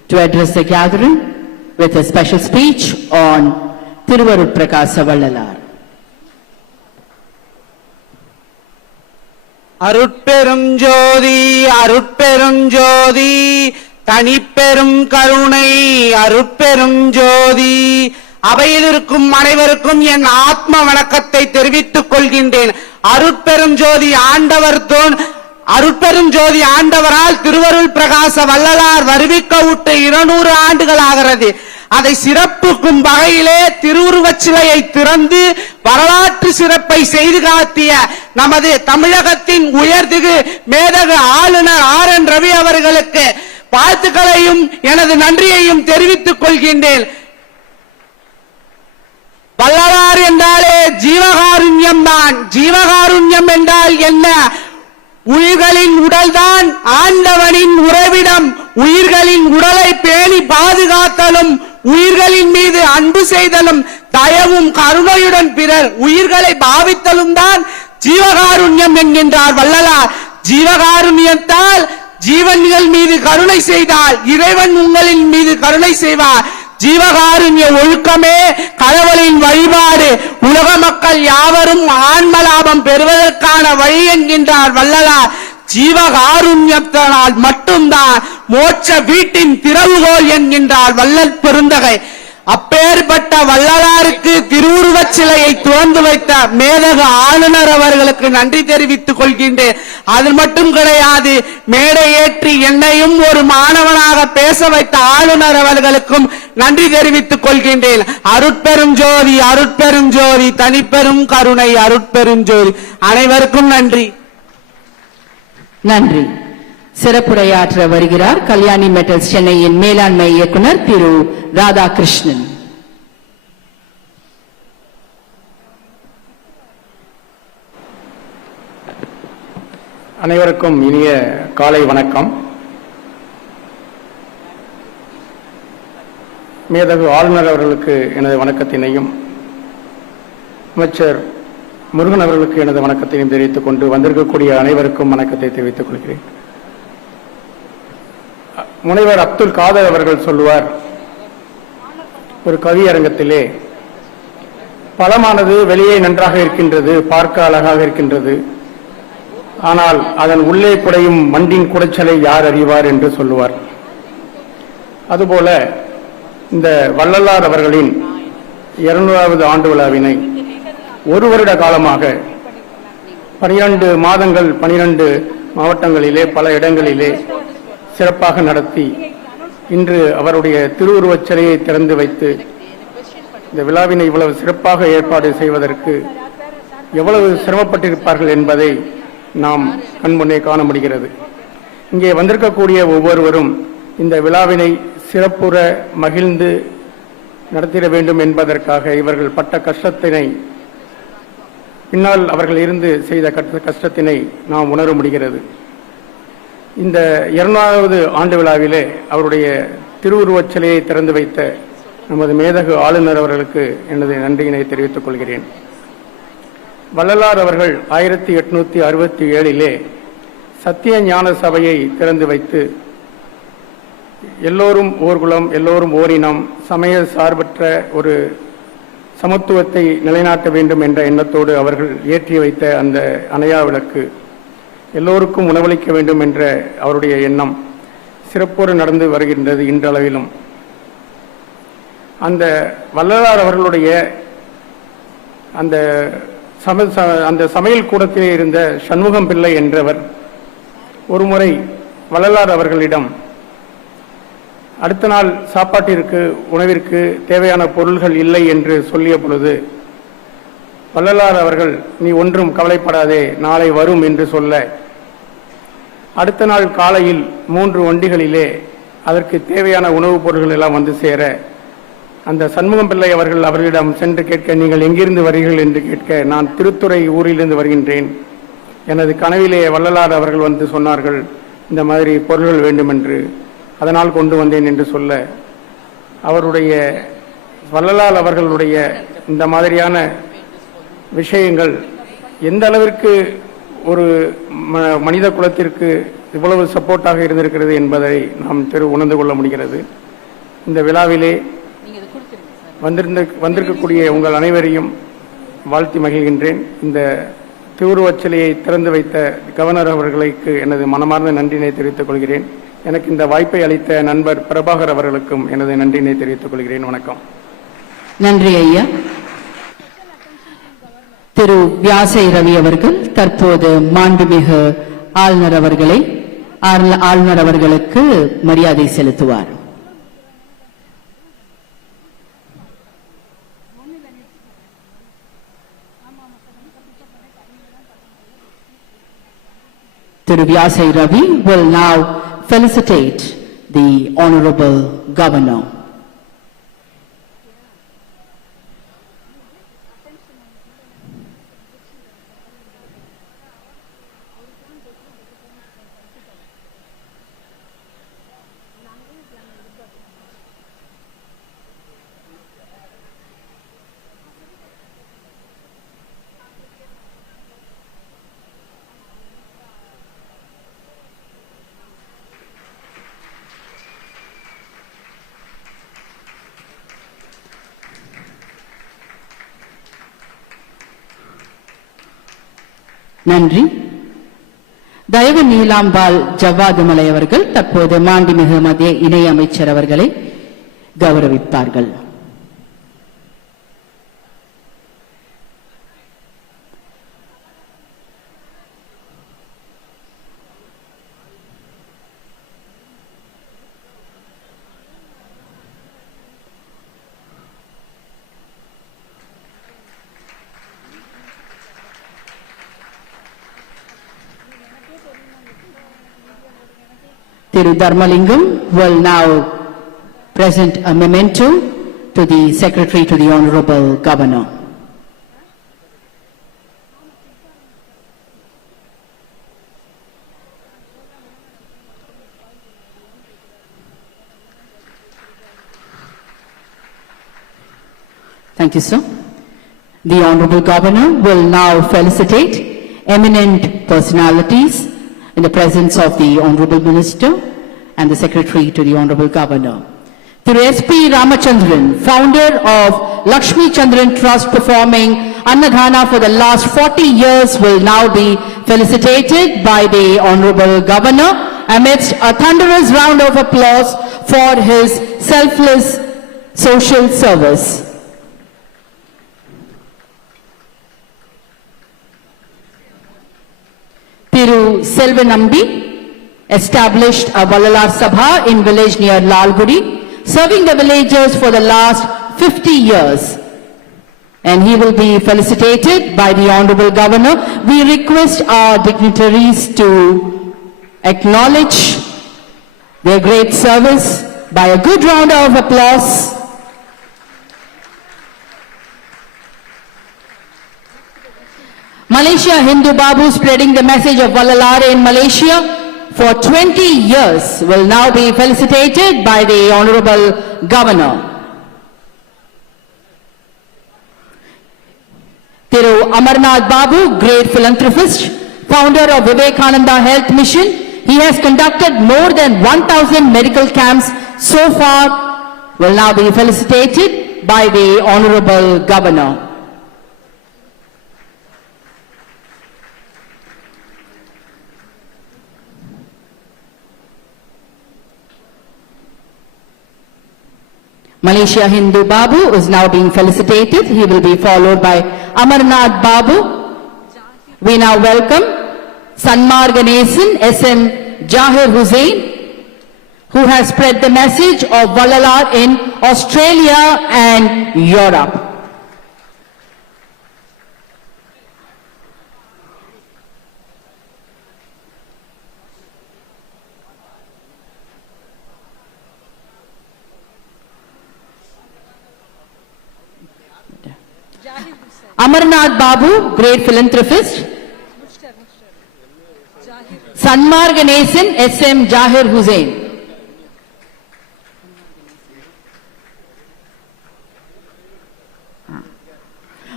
to address the gathering with a special speech on Thiruvarur Prakasa Vallalar. அருட்பெரும் ஜோதி அருட்பெரும் ஜோதி தனிப்பெரும் கருணை அருட்பெரும் ஜோதி. அவையில் இருக்கும் அனைவருக்கும் என் ஆத்ம வணக்கத்தை தெரிவித்துக் கொள்கின்றேன். அருட்பெரும் ஜோதி ஆண்டவரால் திருவருள் பிரகாச வள்ளலார் வருவிக்க விட்டு 200 ஆண்டுகள் ஆகிறது. அதை சிறப்புக்கும் வகையிலே திருவுருவச் சிலையை திறந்து வரலாற்று சிறப்பை செய்து காட்டிய நமது தமிழகத்தின் உயர்திகு மேதகு ஆளுநர் RN ரவி அவர்களுக்கு வாழ்த்துக்களையும் எனது நன்றியையும் தெரிவித்துக் கொள்கின்றேன். வள்ளலார் என்றாலே ஜீவகாருண்யம் தான். ஜீவகாருண்யம் என்றால் என்ன? உயிர்களின் உடல்தான் ஆண்டவனின் உறைவிடம். உயிர்களின் உடலை பேணி பாதுகாத்தலும் உயிர்களின் மீது அன்பு செய்தலும் தயவும் கருணையுடன் பிறர் உயிர்களை பாவித்தலும் தான் ஜீவகாருண்யம் என்கின்றார் வள்ளலார். ஜீவகாருண்யத்தால் ஜீவன்கள் மீது கருணை செய்தால் இறைவன் உங்களின் மீது கருணை செய்வார். ஜீவகாருண்ய ஒழுக்கமே கடவுளின் வழிபாடு. உலக மக்கள் யாவரும் ஆன்மலாபம் பெறுவதற்கான வழி என்கின்றார் வள்ளலார். ஜீவகாருண்யத்தினால் மட்டும்தான் மோட்ச வீட்டின் திறவுகோல் என்கின்றார் வள்ளல் பெருந்தகை. அப்பேற்பட்ட வள்ளலாருக்கு திருவுருவச் சிலையை துறந்து வைத்த மேதகு ஆளுநர் அவர்களுக்கு நன்றி தெரிவித்துக் கொள்கின்றேன். அது மட்டும் கிடையாது, மேடை ஏற்றி என்னையும் ஒரு மாணவனாக பேச வைத்த ஆளுநர் அவர்களுக்கும் நன்றி தெரிவித்துக் கொள்கின்றேன். அருட்பெருஞ்சோதி அருட்பெருஞ்சோதி தனிப்பெரும் கருணை அருட்பெருஞ்சோதி. அனைவருக்கும் நன்றி. நன்றி. சிறப்புரையாற்ற வருகிறார் கல்யாணி மெட்டல்ஸ் சென்னையின் மேலாண்மை இயக்குனர் திரு ராதாகிருஷ்ணன். அனைவருக்கும் இனிய காலை வணக்கம். மேதகு ஆளுநர் அவர்களுக்கு எனது வணக்கத்தினையும் அமைச்சர் முருகன் அவர்களுக்கு எனது வணக்கத்தையும் தெரிவித்துக் கொண்டு வந்திருக்கக்கூடிய அனைவருக்கும் வணக்கத்தை தெரிவித்துக் கொள்கிறேன். முனைவர் அப்துல் காதர் அவர்கள் சொல்லுவார், ஒரு கவியரங்கத்திலே, பழமானது வெளியே நன்றாக இருக்கின்றது, பார்க்க அழகாக இருக்கின்றது, ஆனால் அதன் உள்ளே குடையும் மண்டின் குடைச்சலை யார் அறிவார் என்று சொல்லுவார். அதுபோல இந்த வள்ளலார் அவர்களின் 200வது ஆண்டு விழாவினை ஒரு வருட காலமாக 12 மாதங்கள் 12 மாவட்டங்களிலே பல இடங்களிலே சிறப்பாக நடத்தி இன்று அவருடைய திருவுருவச் சிலையை திறந்து வைத்து இந்த விழாவினை இவ்வளவு சிறப்பாக ஏற்பாடு செய்வதற்கு எவ்வளவு சிரமப்பட்டிருப்பார்கள் என்பதை நாம் கண்முன்னே காண முடிகிறது. இங்கே வந்திருக்கக்கூடிய ஒவ்வொருவரும் இந்த விழாவினை சிறப்புற மகிழ்ந்து நடத்திட வேண்டும் என்பதற்காக இவர்கள் பட்ட கஷ்டத்தினை, பின்னால் அவர்கள் இருந்து செய்த கஷ்டத்தினை நாம் உணர முடிகிறது. இந்த 200வது ஆண்டு விழாவிலே அவருடைய திருவுருவச் சிலையை திறந்து வைத்த நமது மேதகு ஆளுநர் அவர்களுக்கு எனது நன்றியினை தெரிவித்துக் கொள்கிறேன். வள்ளலார் அவர்கள் 1867 சத்திய ஞான சபையை திறந்து வைத்து எல்லோரும் ஓர் குலம், எல்லோரும் ஓரினம், சமய சார்பற்ற ஒரு சமத்துவத்தை நிலைநாட்ட வேண்டும் என்ற எண்ணத்தோடு அவர்கள் ஏற்றி வைத்த அந்த அணையா விளக்கு, எல்லோருக்கும் உணவளிக்க வேண்டும் என்ற அவருடைய எண்ணம் சிறப்போடு நடந்து வருகின்றது இன்றளவிலும். அந்த வள்ளலார் அவர்களுடைய அந்த சமையல் கூடத்திலே இருந்த சண்முகம் பிள்ளை என்றவர் ஒருமுறை வள்ளலார் அவர்களிடம் அடுத்த நாள் சாப்பாட்டிற்கு உணவிற்கு தேவையான பொருள்கள் இல்லை என்று சொல்லிய பொழுது வள்ளலார் அவர்கள், நீ ஒன்றும் கவலைப்படாதே, நாளை வரும் என்று சொல்ல, அடுத்த நாள் காலையில் 3 வண்டிகளிலே அதற்கு தேவையான உணவுப் பொருட்கள் எல்லாம் வந்து சேர, அந்த சண்முகம் பிள்ளை அவர்கள் அவர்களிடம் சென்று கேட்க, நீங்கள் எங்கிருந்து வருகிறீர்கள் என்று கேட்க, நான் திருத்துறை ஊரிலிருந்து வருகின்றேன், எனது கனவிலே வள்ளலார் அவர்கள் வந்து சொன்னார்கள் இந்த மாதிரி பொருள்கள் வேண்டும் என்று, அதனால் கொண்டு வந்தேன் என்று சொல்ல, அவருடைய வள்ளலார் அவர்களுடைய இந்த மாதிரியான விஷயங்கள் எந்த அளவிற்கு ஒரு மனித குலத்திற்கு இவ்வளவு சப்போர்ட்டாக இருந்திருக்கிறது என்பதை நாம் உணர்ந்து கொள்ள முடிகிறது. இந்த விழாவிலே வந்திருக்கக்கூடிய உங்கள் அனைவரையும் வாழ்த்தி மகிழ்கின்றேன். இந்த திருவுருவச் சிலையை திறந்து வைத்த கவர்னர் அவர்களுக்கு எனது மனமார்ந்த நன்றினை தெரிவித்துக் கொள்கிறேன். எனக்கு இந்த வாய்ப்பை அளித்த நண்பர் பிரபாகர் அவர்களுக்கும் எனது நன்றினை தெரிவித்துக் கொள்கிறேன். வணக்கம். நன்றி ஐயா. திரு வியாசை ரவி அவர்கள் தற்போது மாண்புமிகு ஆளுநர் அவர்களுக்கு மரியாதை செலுத்துவார். Thiru Vyasai Ravi will now felicitate the Honorable Governor. நன்றி. தயவு நீலாம்பாள் ஜவ்வாதுமலை அவர்கள் தற்போது மாண்புமிகு மத்திய இணை அமைச்சர் அவர்களை கௌரவிப்பார்கள். Thiru Dharmalingam will now present a memento to the Secretary to the Honorable Governor. Thank you, sir. The Honorable Governor will now felicitate eminent personalities in the presence of the Honorable Minister and the Secretary to the Honorable Governor. Thiru S.P. Ramachandran, founder of Lakshmi Chandran Trust, performing Annadana for the last 40 years, will now be felicitated by the Honorable Governor amidst a thunderous round of applause for his selfless social service. Thiru Selvanambi established a Vallalar Sabha in village near Lalgudi, serving the villagers for the last 50 years. And he will be felicitated by the Honorable Governor. We request our dignitaries to acknowledge their great service by a good round of applause. Malaysia Hindu Babu, spreading the message of Vallalar in Malaysia for 20 years, will now be felicitated by the Honorable Governor. Thiru Amarnath Babu, great philanthropist, founder of Vivekananda Health Mission. He has conducted more than 1,000 medical camps so far, will now be felicitated by the Honorable Governor. Malaysia Hindu Babu is now being felicitated. He will be followed by Amarnath Babu. We now welcome Sanmar Ganesan S.M. Jahir Hussain, who has spread the message of Vallalar in Australia and Europe. Amarnath Babu, great philanthropist. Sanmar Ganesan S.M. Jahir Hussain.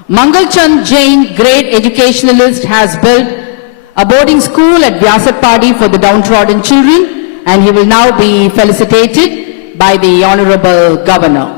Mangalchand Jain, great educationalist, has built a boarding school at Vyasapadi for the downtrodden children, and he will now be felicitated by the Honorable Governor.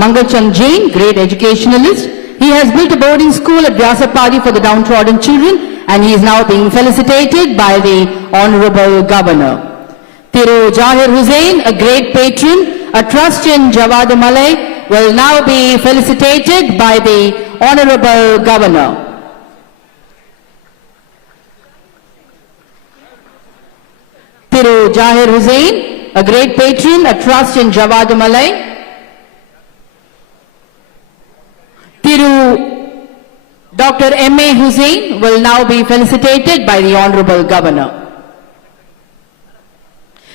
Mangalchand Jain, great educationalist. He has built a boarding school at Vyasapadi for the downtrodden children, and he is now being felicitated by the Honorable Governor. Thiru Jahir Hussain, a great patron, a trust in Javadamalai, will now be felicitated by the Honorable Governor. Thiru Jahir Hussain, a great patron, a trust in Javadamalai. Thiru Dr. M.A. Hussain will now be felicitated by the Honorable Governor.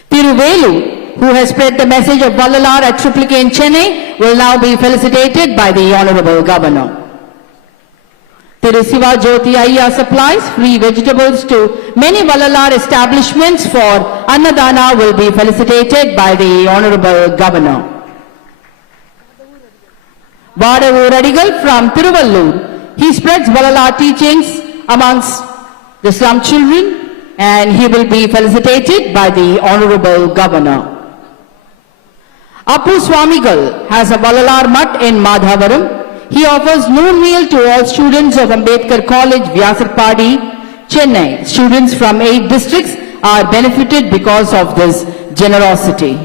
Thiru Velu, who has spread the message of Vallalar at Triple K in Chennai, will now be felicitated by the Honorable Governor. Thiru Siva Jyoti Ayya supplies free vegetables to many Vallalar establishments for Annadana, will be felicitated by the Honorable Governor. Vadavur Adigal from Tiruvallur. He spreads Vallalar teachings amongst the slum children, and he will be felicitated by the Honorable Governor. Appu Swamigal has a Valalar Mutt in Madhavaram. He offers noon meal to all students of Ambedkar College, Vyasarpadi, Chennai. Students from 8 districts are benefited because of this generosity.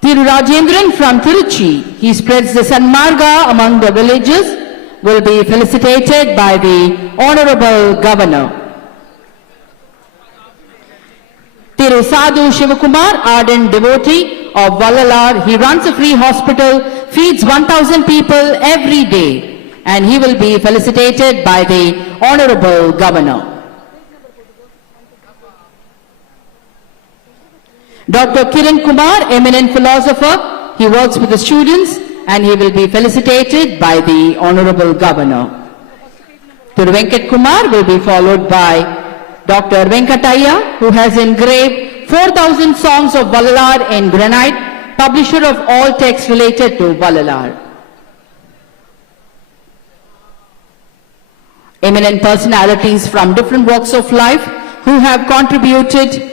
Thiru Rajendran from Tiruchi, he spreads the Sanmarga among the villages, will be felicitated by the Honorable Governor. Thiru Sadhu Shivakumar, ardent devotee of Valalar, he runs a free hospital, feeds 1,000 people every day, and he will be felicitated by the Honorable Governor. Dr. Kiran Kumar, eminent philosopher, he works with the students and he will be felicitated by the Honorable Governor. Thiru Venkat Kumar will be followed by Dr. Venkataya, who has engraved 4,000 songs of Valalar in granite, publisher of all texts related to Valalar. Eminent personalities from different walks of life who have contributed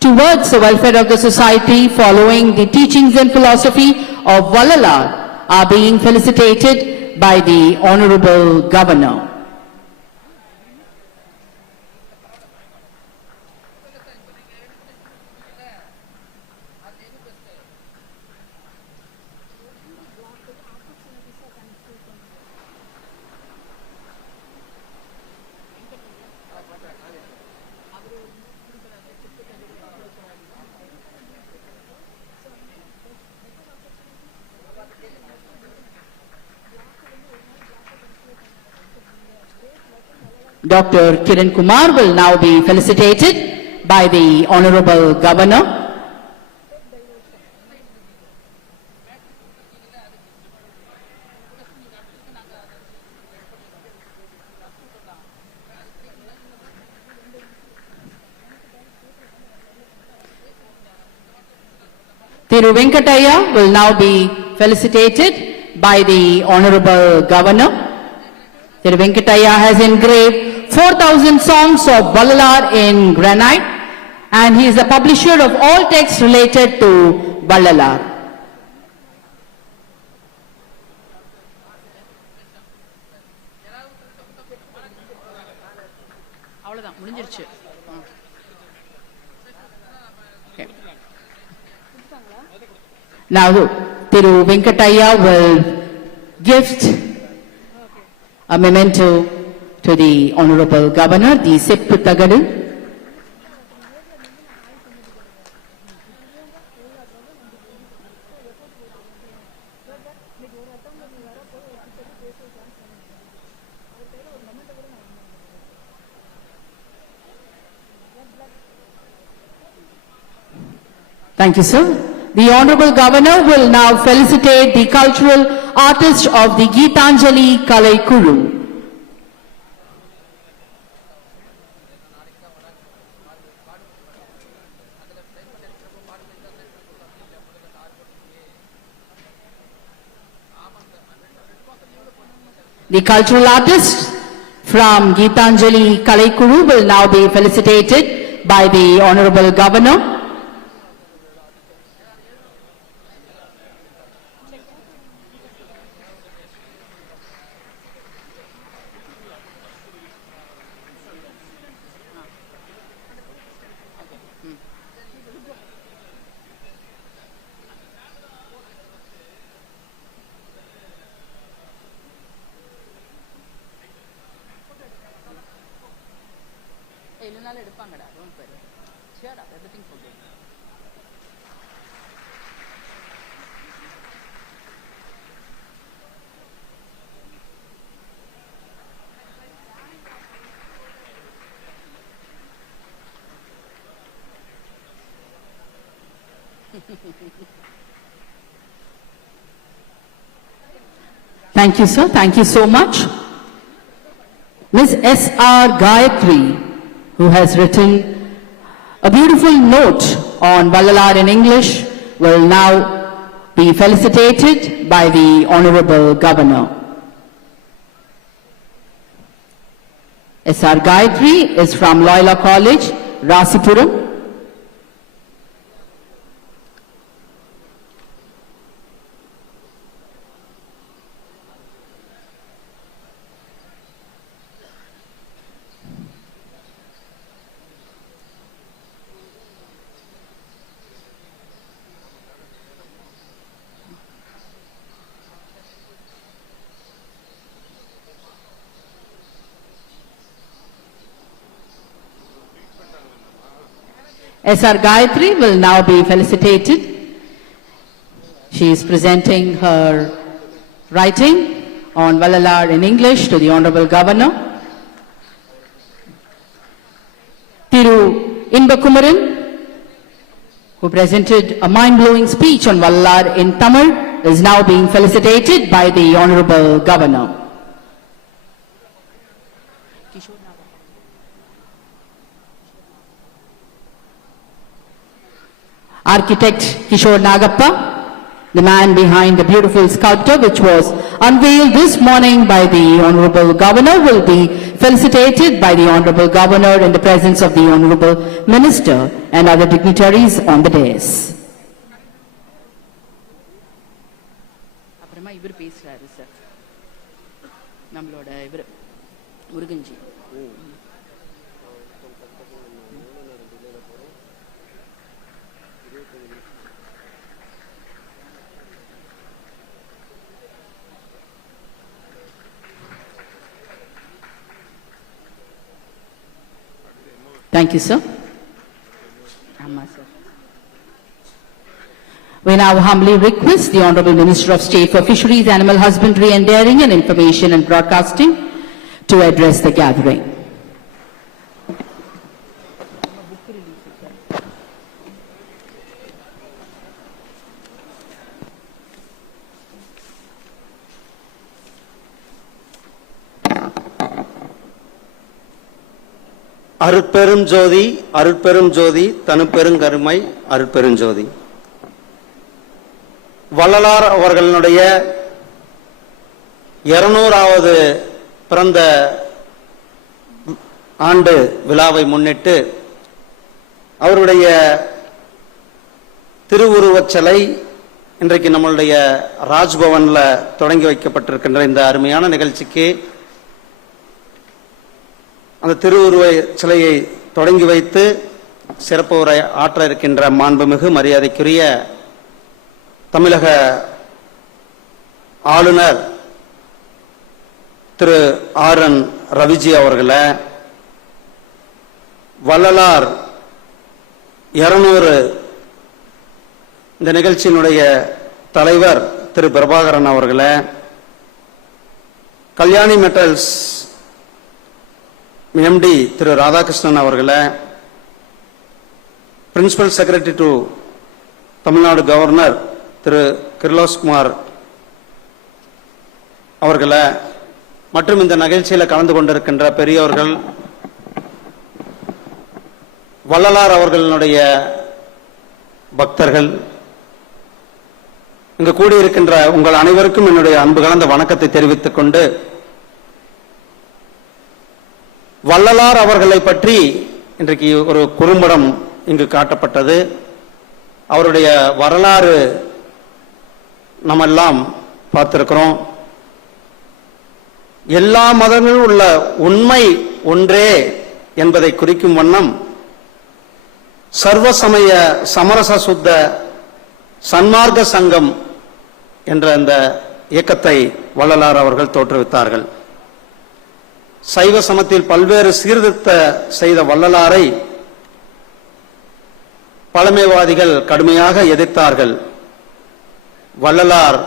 towards the welfare of the society following the teachings and philosophy of Valalar are being felicitated by the Honorable Governor. Dr. Kiran Kumar will now be felicitated by the Honorable Governor. Thiru Venkataya will now be felicitated by the Honorable Governor. Thiru Venkataya has engraved 4,000 songs of Valalar in granite and he is the publisher of all texts related to Valalar. Now Thiru Venkataya will gift a memento to the Honorable Governor, the Seppu Tagadu. Thank you, sir. The Honorable Governor will now felicitate the cultural artist of the Geetanjali Kalai Kulu. The cultural artist from Geetanjali Kalai Kulu will now be felicitated by the Honorable Governor. Thank you, sir. Thank you so much. Ms. S.R. Gayatri, who has written a beautiful note on Valalar in English, will now be felicitated by the Honorable Governor. S.R. Gayatri is from Loyola College, Rasipuram. S.R. Gayatri will now be felicitated. She is presenting her writing on Vallalar in English to the Honorable Governor. Thiru Inbakumaran, who presented a mind-blowing speech on Vallalar in Tamil, is now being felicitated by the Honorable Governor. Architect Kishore Nagappa, the man behind the beautiful sculpture which was unveiled this morning by the Honorable Governor, will be felicitated by the Honorable Governor in the presence of the Honorable Minister and other dignitaries on the dais. அப்புறமா இவர் பேசுறாரு சார், நம்மளோட இவர் முருகன்ஜி. Thank you, sir. We now humbly request the Honorable Minister of State for Fisheries, Animal Husbandry and Dairying and Information and Broadcasting to address the gathering. அருட்பெரும் ஜோதி அருட்பெரும் ஜோதி தனுப்பெருங்கருமை அருட்பெருஞ்சோதி. வள்ளலார் அவர்களுடைய 200வது பிறந்த ஆண்டு விழாவை முன்னிட்டு அவருடைய திருவுருவச் சிலை இன்றைக்கு நம்மளுடைய ராஜ்பவன்ல தொடங்கி வைக்கப்பட்டிருக்கின்ற இந்த அருமையான நிகழ்ச்சிக்கு அந்த திருவுருவ சிலையை தொடங்கி வைத்து சிறப்பு உரை ஆற்ற இருக்கின்ற மாண்புமிகு மரியாதைக்குரிய தமிழக ஆளுநர் திரு ஆர்.என். ரவிஜி அவர்களை, வள்ளலார் 200 இந்த நிகழ்ச்சியினுடைய தலைவர் திரு பிரபாகரன் அவர்களை, கல்யாணி மெட்டல்ஸ் எம்டி திரு ராதாகிருஷ்ணன் அவர்களை, principal secretary to Tamil Nadu governor Thiru Kirloskumar அவர்களை மற்றும் இந்த நிகழ்ச்சியில் கலந்து கொண்டிருக்கின்ற பெரியவர்கள், வள்ளலார் அவர்களுடைய பக்தர்கள், இங்கு கூடியிருக்கின்ற உங்கள் அனைவருக்கும் என்னுடைய அன்பு கலந்த வணக்கத்தை தெரிவித்துக் கொண்டு, வள்ளலார் அவர்களை பற்றி இன்றைக்கு ஒரு குறும்படம் இங்கு காட்டப்பட்டது. அவருடைய வரலாறு நம்ம எல்லாம் பார்த்திருக்கிறோம். எல்லா மதங்களிலும் உள்ள உண்மை ஒன்றே என்பதை குறிக்கும் வண்ணம் சர்வசமய சமரச சுத்த சன்மார்க்க சங்கம் என்ற அந்த இயக்கத்தை வள்ளலார் அவர்கள் தோற்றுவித்தார்கள். சைவ சமத்தில் பல்வேறு சீர்திருத்த செய்த வள்ளலாரை பழமைவாதிகள் கடுமையாக எதிர்த்தார்கள். வள்ளலார்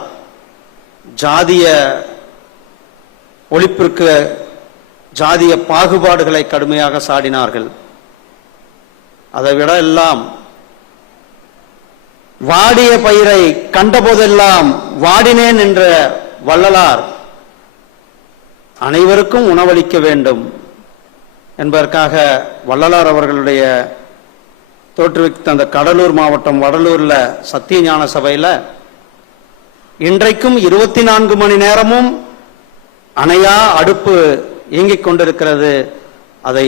ஜாதிய ஒழிப்பிற்கு ஜாதிய பாகுபாடுகளை கடுமையாக சாடினார்கள். அதைவிட எல்லாம் வாடிய பயிரை கண்டபோதெல்லாம் வாடினேன் என்ற வள்ளலார் அனைவருக்கும் உணவளிக்க வேண்டும் என்பதற்காக வள்ளலார் அவர்களுடைய தோற்றுவித்த அந்த கடலூர் மாவட்டம் வடலூர்ல சத்திய ஞான சபையில இன்றைக்கும் 24 மணி நேரமும் அணையா அடுப்பு இயங்கிக் கொண்டிருக்கிறது. அதை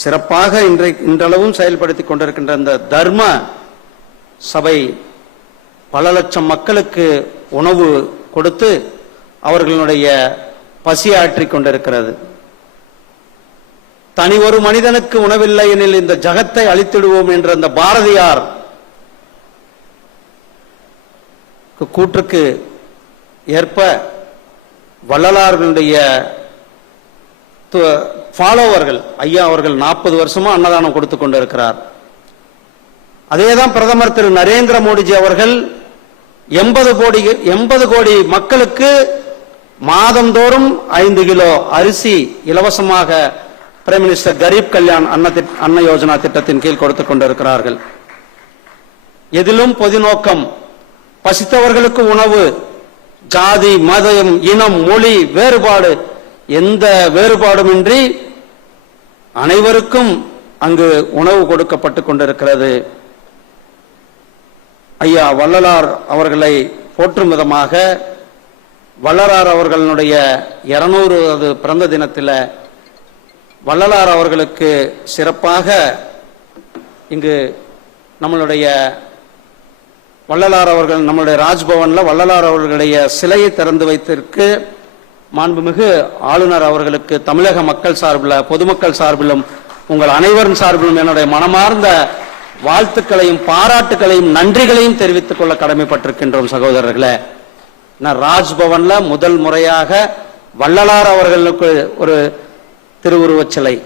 சிறப்பாக இன்றளவும் செயல்படுத்தி கொண்டிருக்கின்ற இந்த தர்ம சபை பல லட்சம் மக்களுக்கு உணவு கொடுத்து அவர்களுடைய பசியாற்றிக் கொண்டிருக்கிறது. தனி ஒரு மனிதனுக்கு உணவில்லை எனில் இந்த ஜகத்தை அழித்திடுவோம் என்ற அந்த பாரதியார் கூற்றுக்கு ஏற்ப வள்ளலார்களுடைய ஃபாலோவர்கள் ஐயா அவர்கள் 40 வருஷமா அன்னதானம் கொடுத்து கொண்டிருக்கிறார். அதேதான் பிரதமர் திரு நரேந்திர மோடிஜி அவர்கள் 80 கோடி மக்களுக்கு மாதந்தோறும் 5 கிலோ அரிசி இலவசமாக பிரைம் மினிஸ்டர் கரீப் கல்யாண் அன்ன யோஜனா திட்டத்தின் கீழ் கொடுத்துக் கொண்டிருக்கிறார்கள். எதிலும் பொது நோக்கம், பசித்தவர்களுக்கு உணவு, ஜாதி மதம் இனம் மொழி வேறுபாடு எந்த வேறுபாடுமின்றி அனைவருக்கும் அங்கு உணவு கொடுக்கப்பட்டு கொண்டிருக்கிறது. ஐயா வள்ளலார் அவர்களை போற்றும் விதமாக வள்ளலார் அவர்களுடைய 200வது பிறந்த தினத்தில் வள்ளலார் அவர்களுக்கு சிறப்பாக இங்கு நம்மளுடைய வள்ளலார் அவர்கள் நம்முடைய ராஜ்பவன்ல வள்ளலார் அவர்களுடைய சிலையை திறந்து வைத்திருக்கு மாண்புமிகு ஆளுநர் அவர்களுக்கு தமிழக மக்கள் சார்பில் பொதுமக்கள் சார்பிலும் உங்கள் அனைவரும் சார்பிலும் என்னுடைய மனமார்ந்த வாழ்த்துக்களையும் பாராட்டுகளையும் நன்றிகளையும் தெரிவித்துக் கொள்ள கடமைப்பட்டிருக்கின்றோம் சகோதரர்களே. நான் ராஜ்பவன்ல முதல் முறையாக வள்ளலார் அவர்களுக்கு ஒரு திருவுருவச் சிலை.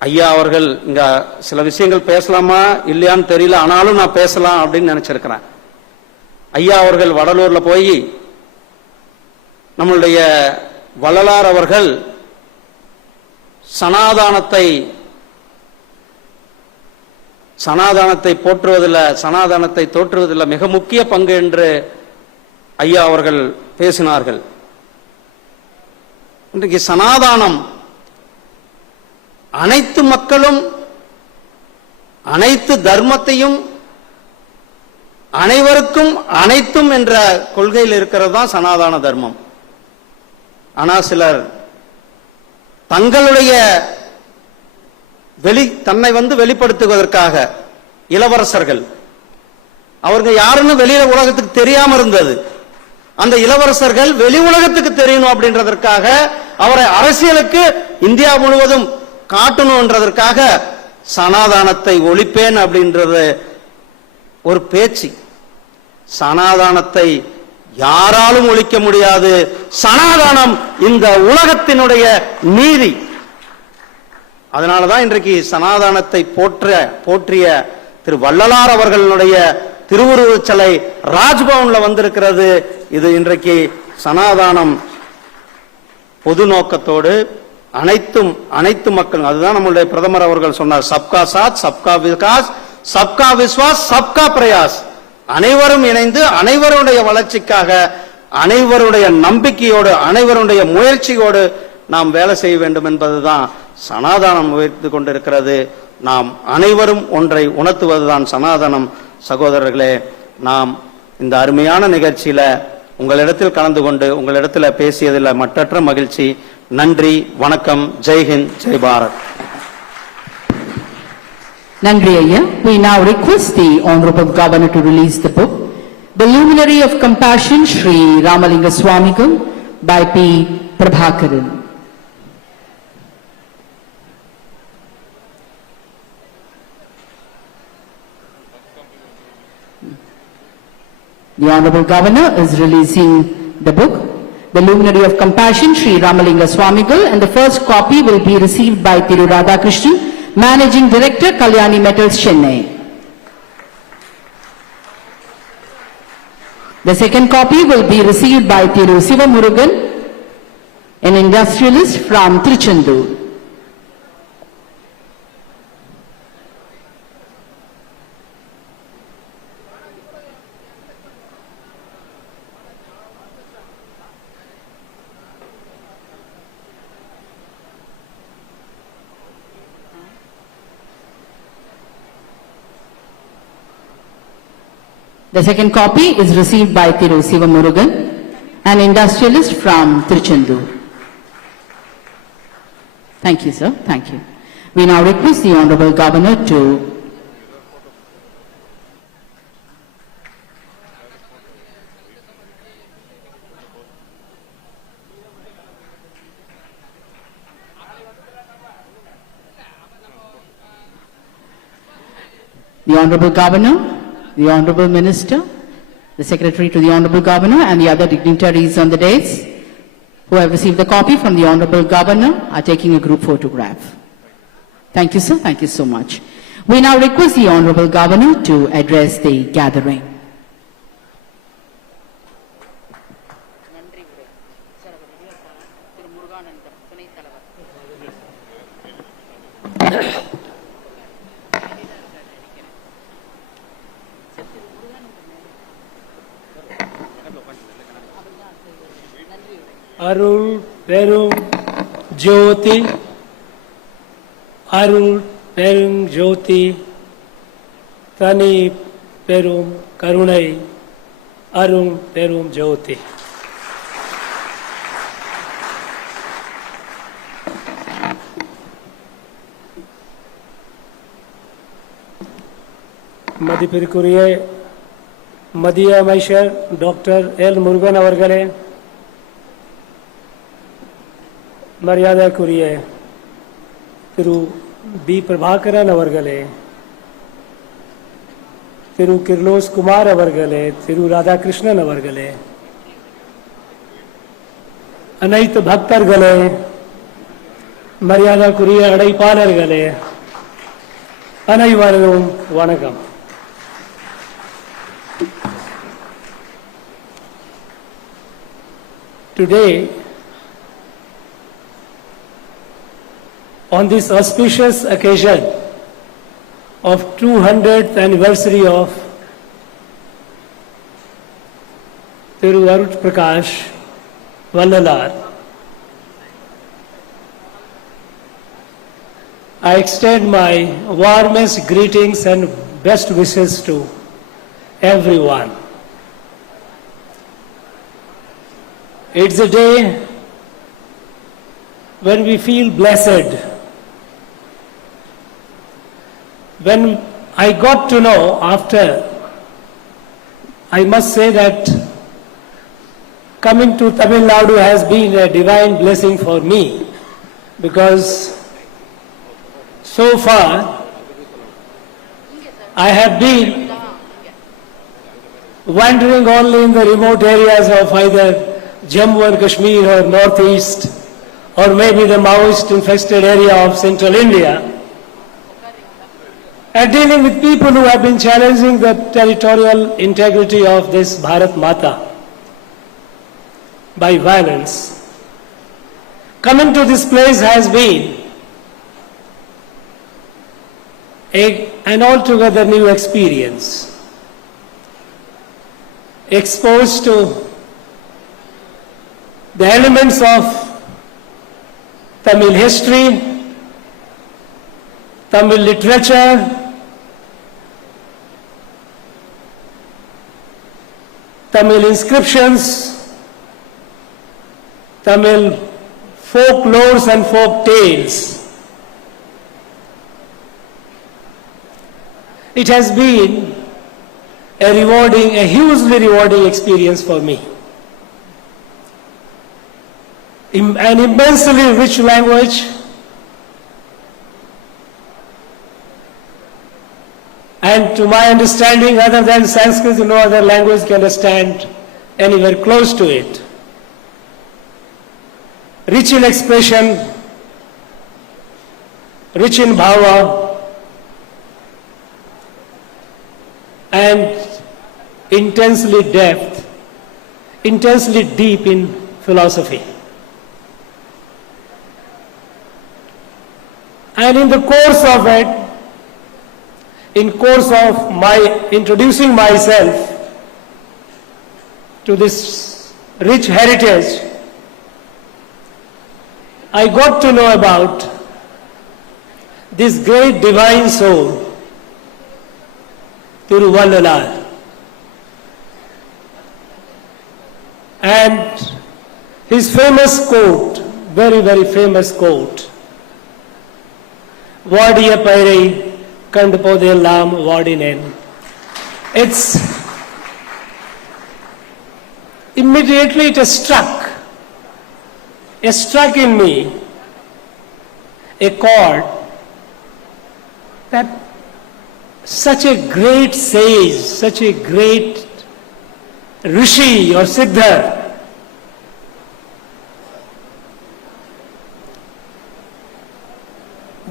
ஐயா அவர்கள் இங்க சில விஷயங்கள் பேசலாமா இல்லையான்னு தெரியல, ஆனாலும் நான் பேசலாம் அப்படின்னு நினைச்சிருக்கிறேன். ஐயா அவர்கள் வடலூர்ல போய் நம்மளுடைய வள்ளலார் அவர்கள் சனாதானத்தை போற்றுவதில் சனாதானத்தை தோற்றுவதில் மிக முக்கிய பங்கு என்று ஐயா அவர்கள் பேசினார்கள். இன்றைக்கு சனாதானம் அனைத்து மக்களும் அனைத்து தர்மத்தையும் அனைவருக்கும் அனைத்தும் என்ற கொள்கையில் இருக்கிறது தான் சனாதான தர்மம். ஆனா சிலர் தங்களுடைய தன்னை வெளிப்படுத்துவதற்காக இளவரசர்கள் அவர்கள் யாருன்னு வெளியில உலகத்துக்கு தெரியாம இருந்தது. அந்த இளவரசர்கள் வெளி உலகத்துக்கு தெரியணும் அப்படின்றதற்காக அவரை அரசியலுக்கு இந்தியா முழுவதும் காட்டணும் என்றதற்காக சனாதானத்தை ஒழிப்பேன் அப்படின்றது ஒரு பேச்சு. சனாதானத்தை யாராலும் ஒழிக்க முடியாது. சனாதானம் இந்த உலகத்தினுடைய நீதி. அதனாலதான் இன்றைக்கு சனாதானத்தை போற்றிய திரு வள்ளலார் அவர்களுடைய திருவுருவச் சிலை ராஜ்பவன்ல வந்திருக்கிறது. இது இன்றைக்கு சனாதானம் பொது நோக்கத்தோடு அனைத்து மக்கள், அதுதான் நம்முடைய பிரதமர் அவர்கள் சொன்னார், சப்கா சாத் சப்கா விகாஸ் சப்கா விஸ்வாஸ் சப்கா பிரயாஸ். அனைவரும் இணைந்து அனைவருடைய வளர்ச்சிக்காக அனைவருடைய நம்பிக்கையோடு அனைவருடைய முயற்சியோடு நாம் வேலை செய்ய வேண்டும் என்பதுதான் சனாதானம் உயர்த்து கொண்டிருக்கிறது. நாம் அனைவரும் ஒன்றை உணர்த்துவதுதான் சனாதனம். சகோதரர்களே, நாம் இந்த அருமையான நிகழ்ச்சியில உங்களிடத்தில் கலந்து கொண்டு உங்களிடத்தில் பேசியதில் மற்றற்ற மகிழ்ச்சி. நன்றி, வணக்கம், ஜெய்ஹிந்த், ஜெய் Bharat. Nandri Ayya. We now request the Honorable Governor to release the book, The Luminary of Compassion, Sri Ramalinga Swamigal, by P. Prabhakaran. The Honorable Governor is releasing the book, The Luminary of Compassion, Sri Ramalinga Swamigal, and the first copy will be received by Thiru Radhakrishnan, Managing Director, Kalyani Metals, Chennai. The second copy will be received by Thiru Sivamurugan, an industrialist from Trichandur. The second copy is received by Thiru Sivamurugan, an industrialist from Tiruchendur. Thank you, sir. Thank you. We now request the Honorable Governor to the Honorable Governor, the Honorable Minister, the Secretary to the Honorable Governor and the other dignitaries on the dais who have received the copy from the Honorable Governor are taking a group photograph. Thank you, sir. Thank you so much. We now request the Honorable Governor to address the gathering. அருள் பெரும் ஜோதி அருள் பெரும் ஜோதி தனி பெரும் கருணை அருள் பெரும் ஜோதி. மதிப்பிற்குரிய மத்திய அமைச்சர் doctor L Murugan அவர்களே, மரியாதைக்குரிய திரு பி பிரபாகரன் அவர்களே, திரு கிர்லோஸ் குமார் அவர்களே, திரு ராதாகிருஷ்ணன் அவர்களே, அனைத்து பக்தர்களே, மரியாதைக்குரிய அழைப்பாளர்களே, அனைவரும் வணக்கம். Today, on this auspicious occasion of 200th anniversary of Thiru Arut Prakash Vallalar, I extend my warmest greetings and best wishes to everyone. It's a day when we feel blessed. When I got to know after, I must say that coming to Tamil Nadu has been a divine blessing for me, because so far I have been wandering only in the remote areas of either Jammu and Kashmir or Northeast, or maybe the Maoist infested area of central India, and dealing with people who have been challenging the territorial integrity of this Bharat Mata by violence. Coming to this place has been an altogether new experience. Exposed to the elements of Tamil history, Tamil literature, Tamil inscriptions, Tamil folklores and folk tales. It has been a hugely rewarding experience for me. An immensely rich language, and to my understanding, other than Sanskrit, no other language can stand anywhere close to it. Rich in expression, rich in bhava, and intensely deep in philosophy. And in the course of it, in course of my introducing myself to this rich heritage, I got to know about this great divine soul, Thiru Vallalar. And his famous quote, very, very famous quote, Vadiya Pairai Kandapode Lam Vadinen. It's immediately it struck in me a chord that such a great sage, such a great Rishi or Siddha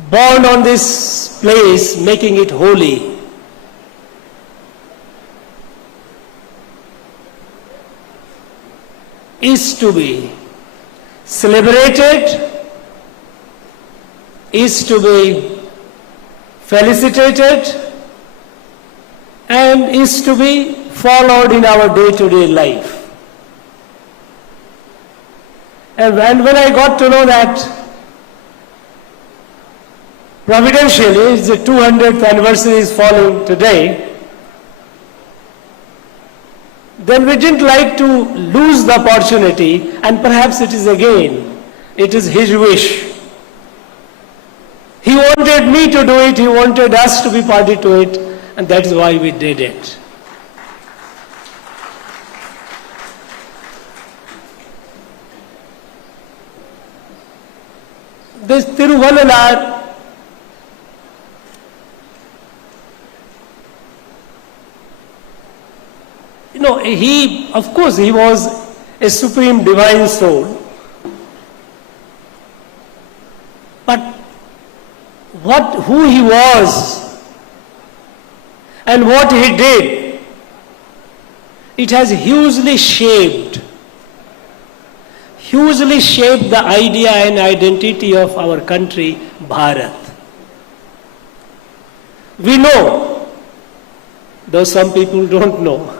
born on this place, making it holy. Is to be celebrated, is to be felicitated, and is to be followed in our day-to-day life. And when I got to know that providentially the 200th anniversary is falling today, then we didn't like to lose the opportunity, and perhaps it is his wish. He wanted me to do it, he wanted us to be party to it, and that is why we did it. This Tiruvallalar he, of course, he was a supreme divine soul. But who he was and what he did, it has hugely shaped the idea and identity of our country, Bharat. We know, though some people don't know,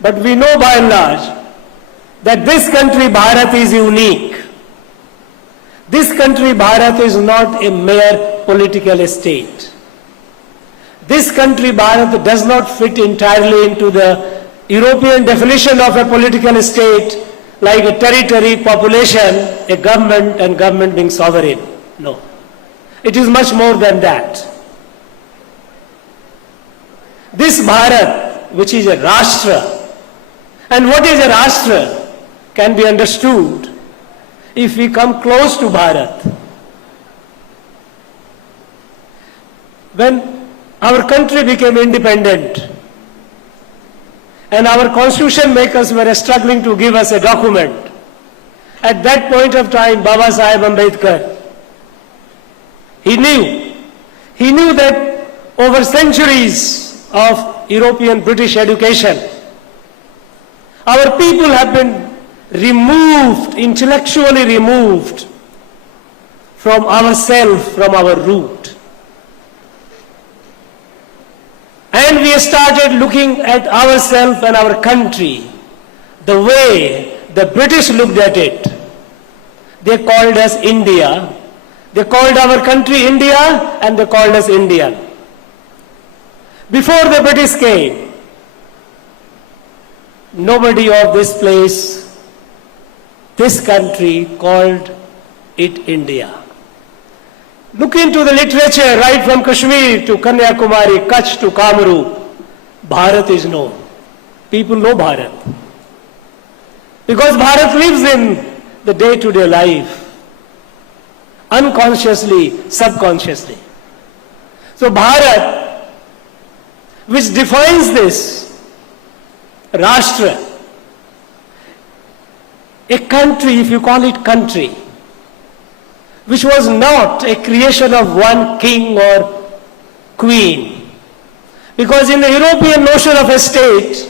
but we know by and large that this country, Bharat, is unique. This country, Bharat, is not a mere political state. This country, Bharat, does not fit entirely into the European definition of a political state, like a territory, population, a government, and government being sovereign. No. It is much more than that. This Bharat, which is a Rashtra, and what is a Rashtra can be understood if we come close to Bharat. When our country became independent and our constitution makers were struggling to give us a document, at that point of time, Baba Sahib Ambedkar, he knew that over centuries of European British education, our people have been removed, intellectually removed from ourself, from our root. And we started looking at ourselves and our country the way the British looked at it. They called us India. They called our country India, and they called us Indian. Before the British came, nobody of this place, this country, called it India. Look into the literature right from Kashmir to Kanyakumari, Kutch to Kamrup. Bharat is known. People know Bharat. Because Bharat lives in the day-to-day life. Unconsciously, subconsciously. So Bharat, which defines this, Rashtra, a country, if you call it country, which was not a creation of one king or queen. Because in the European notion of a state,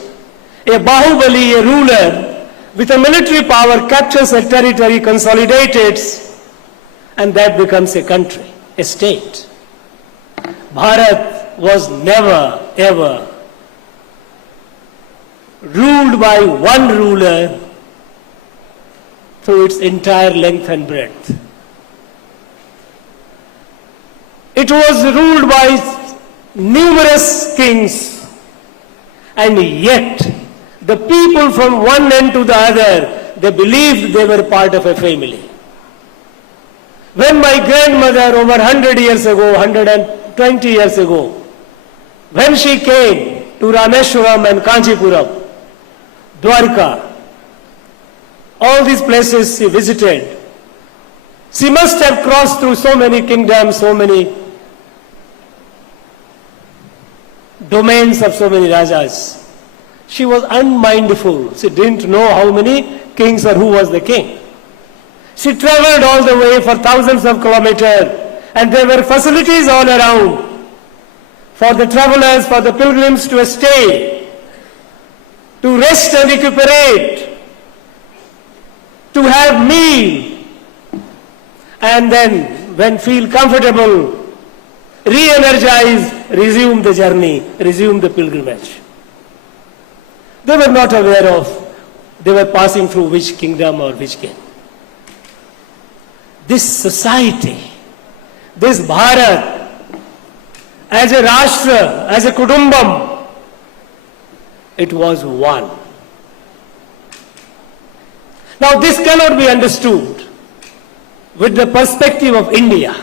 a Bahubali, a ruler with a military power captures a territory, consolidates, and that becomes a country, a state. Bharat was never, ever ruled by one ruler through its entire length and breadth. It was ruled by numerous kings, and yet the people from one end to the other, they believed they were part of a family. When my grandmother over 100 years ago, 120 years ago, when she came to Rameshwaram and Kanchipuram, Dwarka, all these places she visited, she must have crossed through so many kingdoms, so many domains of so many rajas. She was unmindful. She didn't know how many kings or who was the king. She traveled all the way for thousands of kilometers, and there were facilities all around for the travelers, for the pilgrims to stay, to rest and recuperate, to have meal, and then when feel comfortable, re-energize, resume the journey, resume the pilgrimage. They were not aware of, they were passing through which kingdom or which king. This society, this Bharat, as a Rashtra, as a Kudumbam, it was one. Now this cannot be understood with the perspective of India.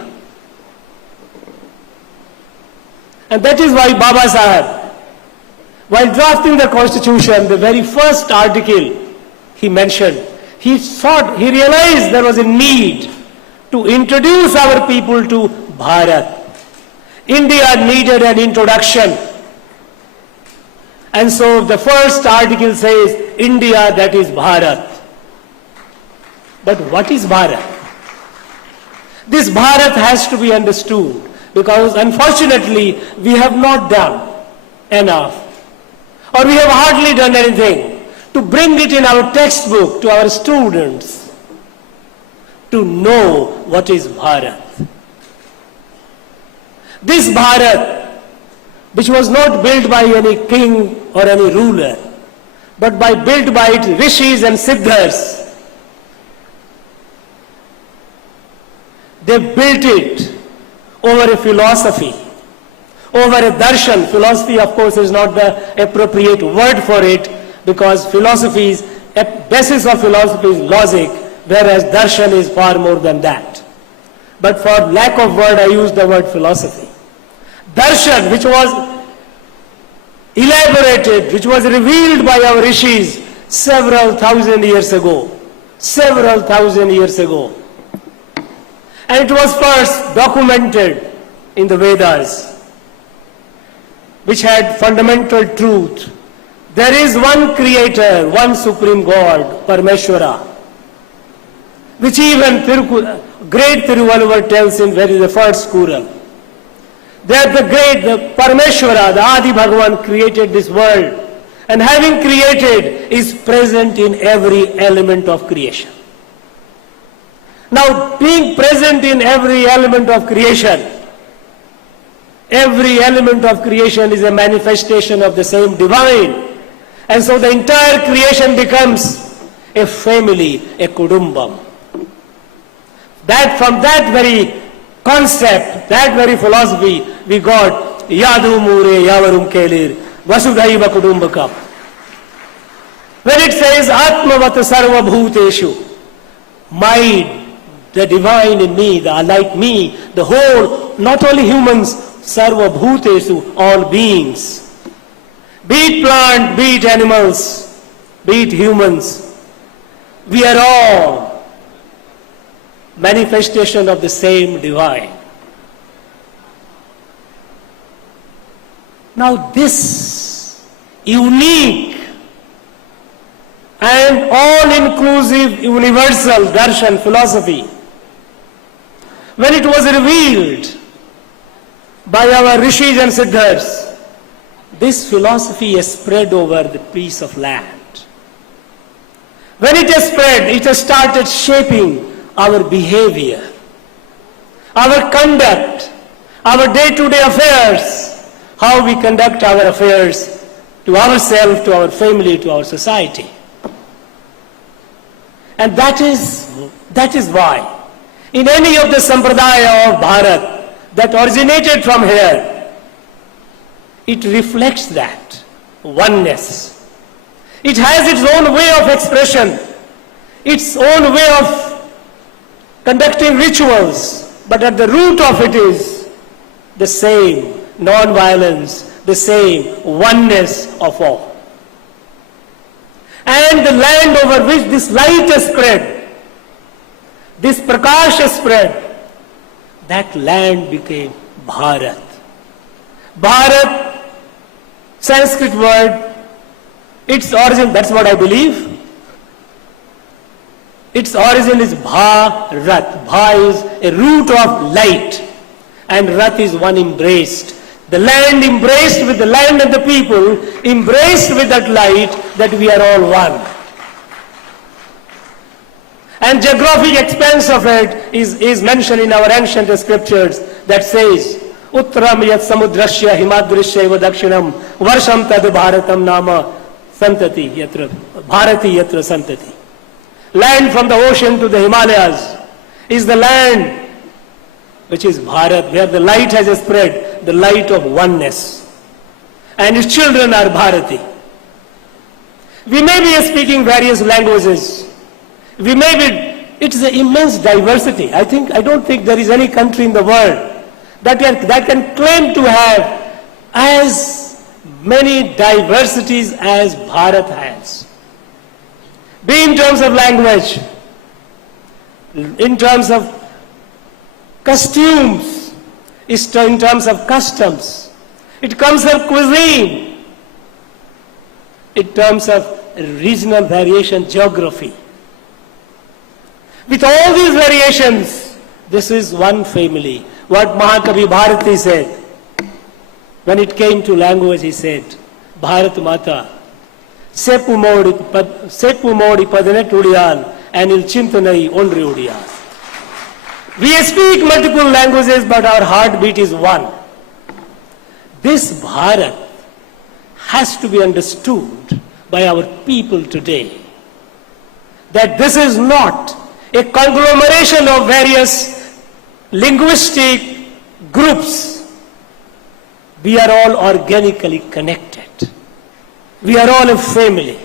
And that is why Baba Sahib, while drafting the constitution, the very first article he mentioned, he realized there was a need to introduce our people to Bharat. India needed an introduction. And so the first article says, India, that is Bharat. But what is Bharat? This Bharat has to be understood, because unfortunately we have not done enough, or we have hardly done anything to bring it in our textbook to our students to know what is Bharat. This Bharat, which was not built by any king or any ruler, but built by its rishis and siddhas. They built it over a philosophy, over a darshan. Philosophy, of course, is not the appropriate word for it, because philosophy is, a basis of philosophy is logic, whereas darshan is far more than that. But for lack of word, I use the word philosophy. Darshan, which was elaborated, which was revealed by our rishis several thousand years ago. And it was first documented in the Vedas, which had fundamental truth. There is one creator, one supreme God, Parameshwara, which even great Tiruvalluvar tells in the first Kural. That the Parameshwara, the Adi Bhagavan, created this world, and having created is present in every element of creation. Now, being present in every element of creation is a manifestation of the same divine. And so the entire creation becomes a family, a kudumbam. From that very concept, that very philosophy, we got Yadu Mure Yavarum Kelir, Vasudhaiva Kudumbakam. When it says Atmavat Sarva Bhuteshu, the divine in me, like me, the whole, not only humans, Sarva Bhutesu, all beings. Be it plant, be it animals, be it humans, we are all manifestation of the same divine. Now this unique and all-inclusive universal darshan philosophy, when it was revealed by our rishis and siddhas, this philosophy has spread over the piece of land. When it has spread, it has started shaping our behavior, our conduct, our day-to-day affairs, how we conduct our affairs to ourselves, to our family, to our society. And that is why in any of the sampradaya of Bharat that originated from here, it reflects that oneness. It has its own way of expression, its own way of conducting rituals, but at the root of it is the same non-violence, the same oneness of all. And the land over which this light has spread, this prakash has spread, that land became Bharat. Bharat, Sanskrit word, its origin, that's what I believe. Its origin is Bharat. Bha is a root of light and Rat is one embraced. The land embraced with the land and the people, embraced with that light, that we are all one. And geographic expanse of it is mentioned in our ancient scriptures that says, Uttaram yat samudrasya himadrishya dakshinam varsham tad bharatam nama santati yatra bharati yatra santati. Land from the ocean to the Himalayas is the land which is Bharat, where the light has spread, the light of oneness. And its children are Bharati. We may be speaking various languages. We may be, it is an immense diversity. I don't think there is any country in the world that can claim to have as many diversities as Bharat has. Be in terms of language, in terms of costumes, in terms of customs, it comes of cuisine, in terms of regional variation, geography. With all these variations, this is one family. What Mahakavi Bharati said, when it came to language, he said, Bharat Mata, Sepu modi padane tudiyan, anil chintanai ondri udiyan. We speak multiple languages, but our heartbeat is one. This Bharat has to be understood by our people today. That this is not a conglomeration of various linguistic groups. We are all organically connected. We are all a family.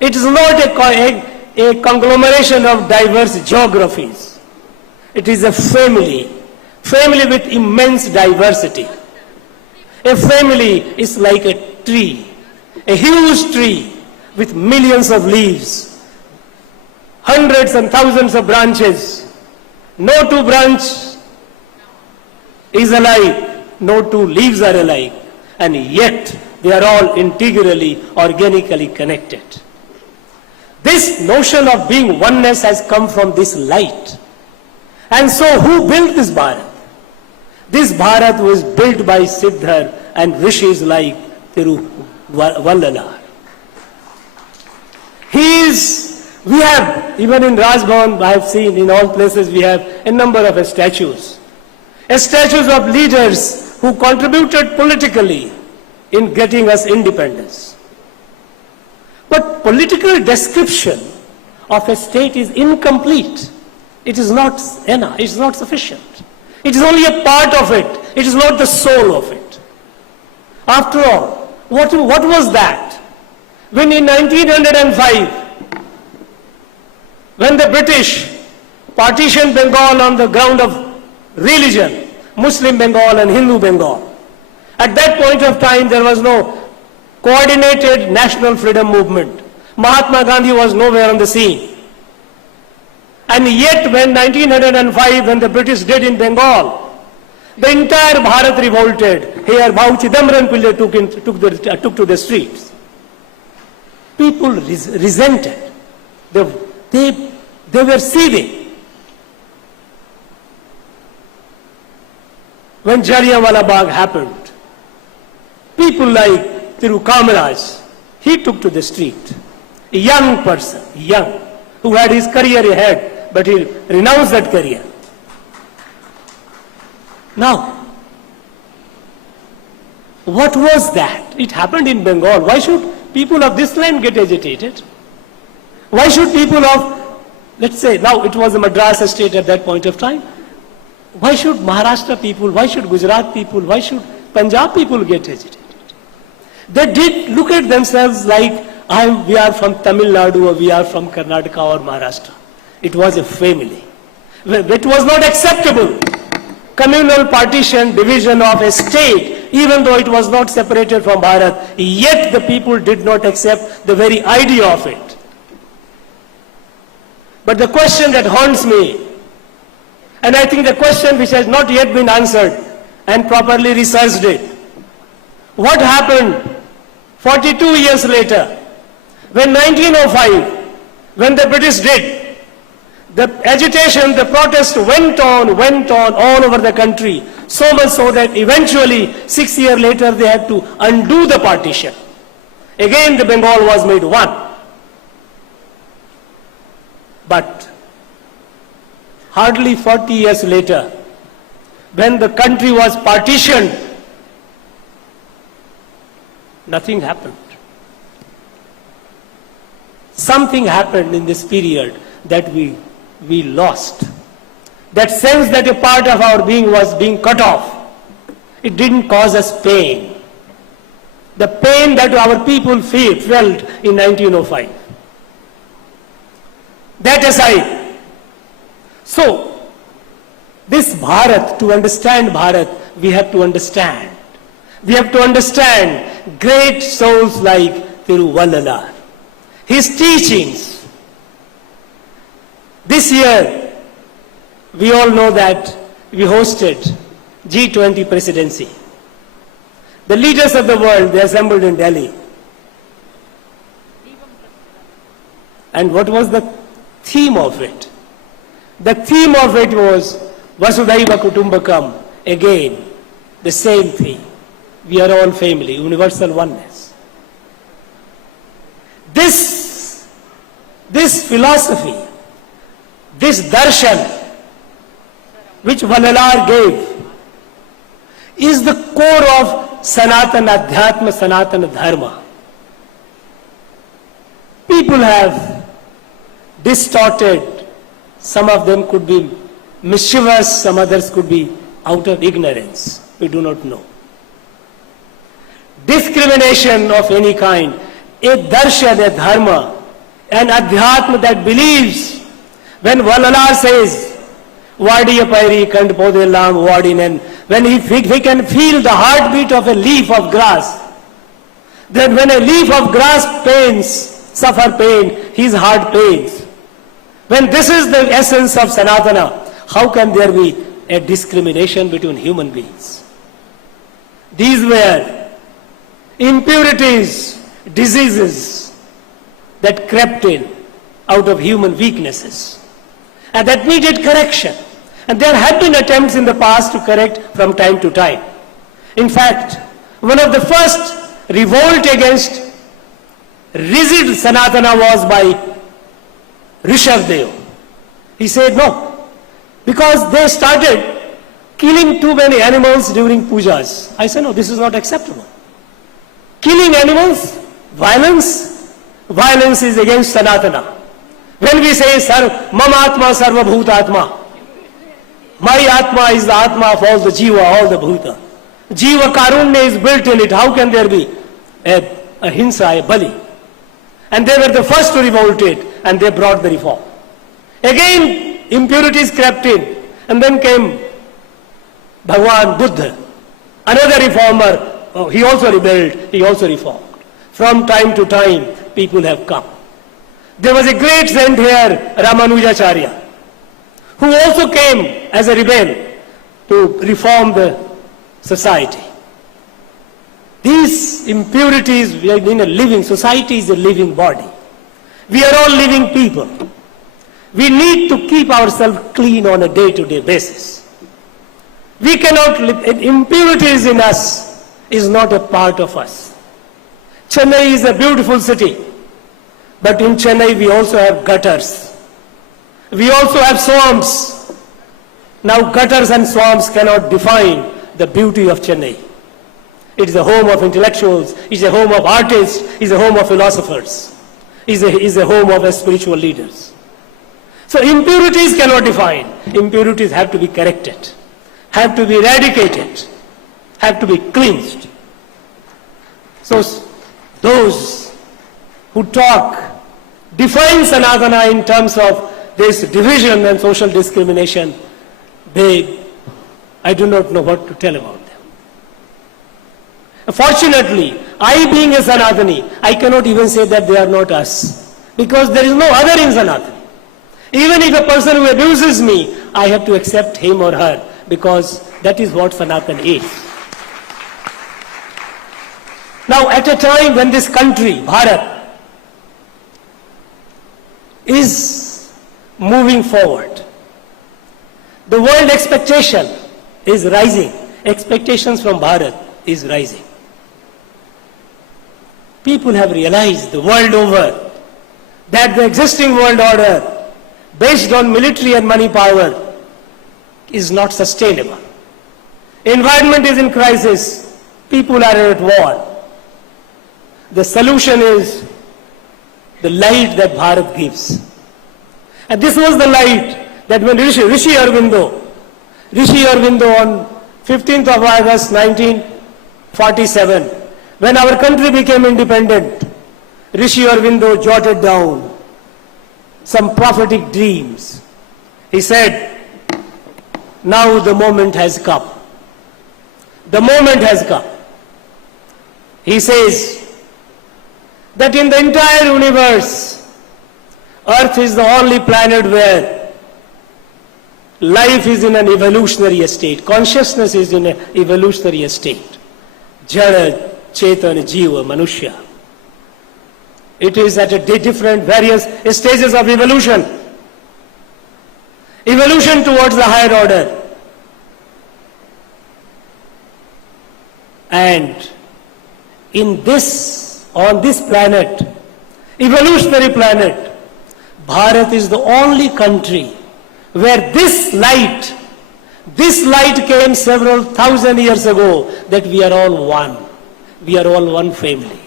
It is not a conglomeration of diverse geographies. It is a family with immense diversity. A family is like a tree, a huge tree with millions of leaves, hundreds and thousands of branches. No two branches is alike, no two leaves are alike, and yet they are all integrally, organically connected. This notion of being oneness has come from this light. And so who built this Bharat? This Bharat was built by Siddhar and rishis like Vallalar. We have, even in Rajbhavan, I have seen in all places, we have a number of statues. Statues of leaders who contributed politically in getting us independence. But political description of a state is incomplete. It is not enough, it is not sufficient. It is only a part of it. It is not the soul of it. After all, what was that? When in 1905, when the British partitioned Bengal on the ground of religion, Muslim Bengal and Hindu Bengal, at that point of time there was no coordinated national freedom movement. Mahatma Gandhi was nowhere on the scene. And yet when 1905, when the British did in Bengal, the entire Bharat revolted. Here Bhau Chidambaram Pillai took to the streets. People resented. They were seething. When Jallianwala Bagh happened, people like Thiru Kamaraj, he took to the street. A young person, who had his career ahead, but he renounced that career. Now, what was that? It happened in Bengal. Why should people of this land get agitated? Why should people of, let's say, now it was a Madras state at that point of time. Why should Maharashtra people, why should Gujarat people, why should Punjab people get agitated? They did look at themselves like we are from Tamil Nadu or we are from Karnataka or Maharashtra. It was a family. It was not acceptable. Communal partition, division of a state, even though it was not separated from Bharat, yet the people did not accept the very idea of it. But the question that haunts me, and I think the question which has not yet been answered and properly researched it, what happened 42 years later, when 1905, when the British did, the agitation, the protest went on all over the country, so much so that eventually 6 years later they had to undo the partition. Again the Bengal was made one. But hardly 40 years later, when the country was partitioned, nothing happened. Something happened in this period that we lost. That sense that a part of our being was being cut off. It didn't cause us pain. The pain that our people felt in 1905. That aside, so this Bharat, to understand Bharat, we have to understand. We have to understand great souls like Thiruvallalar. His teachings. This year, we all know that we hosted G20 presidency. The leaders of the world, they assembled in Delhi. And what was the theme of it? The theme of it was Vasudhaiva Kutumbakam. Again, the same theme. We are all family, universal oneness. This philosophy, this darshan, which Vallalar gave, is the core of Sanatana Adhyatma, Sanatana Dharma. People have distorted, some of them could be mischievous, some others could be out of ignorance. We do not know. Discrimination of any kind, a darshan, a dharma, an adhyatma that believes, when Vallalar says, Vadiya Pairi Kand Podellam Vadinen, when he can feel the heartbeat of a leaf of grass, then when a leaf of grass suffer pain, his heart pains. When this is the essence of Sanatana, how can there be a discrimination between human beings? These were impurities, diseases that crept in out of human weaknesses, and that needed correction. And there have been attempts in the past to correct from time to time. In fact, one of the first revolt against rigid Sanatana was by Rishabdev. He said no, because they started killing too many animals during pujas. I said no, this is not acceptable. Killing animals, violence is against Sanatana. When we say Mama Atma Sarva Bhuta Atma, my Atma is the Atma of all the Jiva, all the Bhuta. Jiva Karunya is built in it. How can there be a Hinsa, a Bali? And they were the first to revolt it, and they brought the reform. Again, impurities crept in, and then came Bhagwan Buddha, another reformer. Oh, he also rebelled, he also reformed. From time to time, people have come. There was a great saint here, Ramanujacharya, who also came as a rebel to reform the society. These impurities, we are in a living society, is a living body. We are all living people. We need to keep ourselves clean on a day-to-day basis. We cannot live, impurities in us is not a part of us. Chennai is a beautiful city, but in Chennai we also have gutters. We also have swamps. Now gutters and swamps cannot define the beauty of Chennai. It is a home of intellectuals, it is a home of artists, it is a home of philosophers, it is a home of spiritual leaders. So impurities cannot define. Impurities have to be corrected, have to be eradicated, have to be cleansed. So those who define Sanatana in terms of this division and social discrimination, I do not know what to tell about them. Fortunately, I being a Sanatani, I cannot even say that they are not us, because there is no other in Sanatani. Even if a person who abuses me, I have to accept him or her, because that is what Sanatan is. Now, at a time when this country, Bharat, is moving forward, the world expectation is rising. Expectations from Bharat is rising. People have realized the world over that the existing world order based on military and money power is not sustainable. Environment is in crisis. People are at war. The solution is the light that Bharat gives. And this was the light that when Rishi Aurobindo on 15th of August 1947, when our country became independent, Rishi Aurobindo jotted down some prophetic dreams. He said, now the moment has come. The moment has come. He says that in the entire universe, Earth is the only planet where life is in an evolutionary state. Consciousness is in an evolutionary state. Jada, Chetana, Jiva, Manushya. It is at a different various stages of evolution. Evolution towards the higher order. And in this, on this planet, evolutionary planet, Bharat is the only country where this light came several thousand years ago, that we are all one. We are all one family.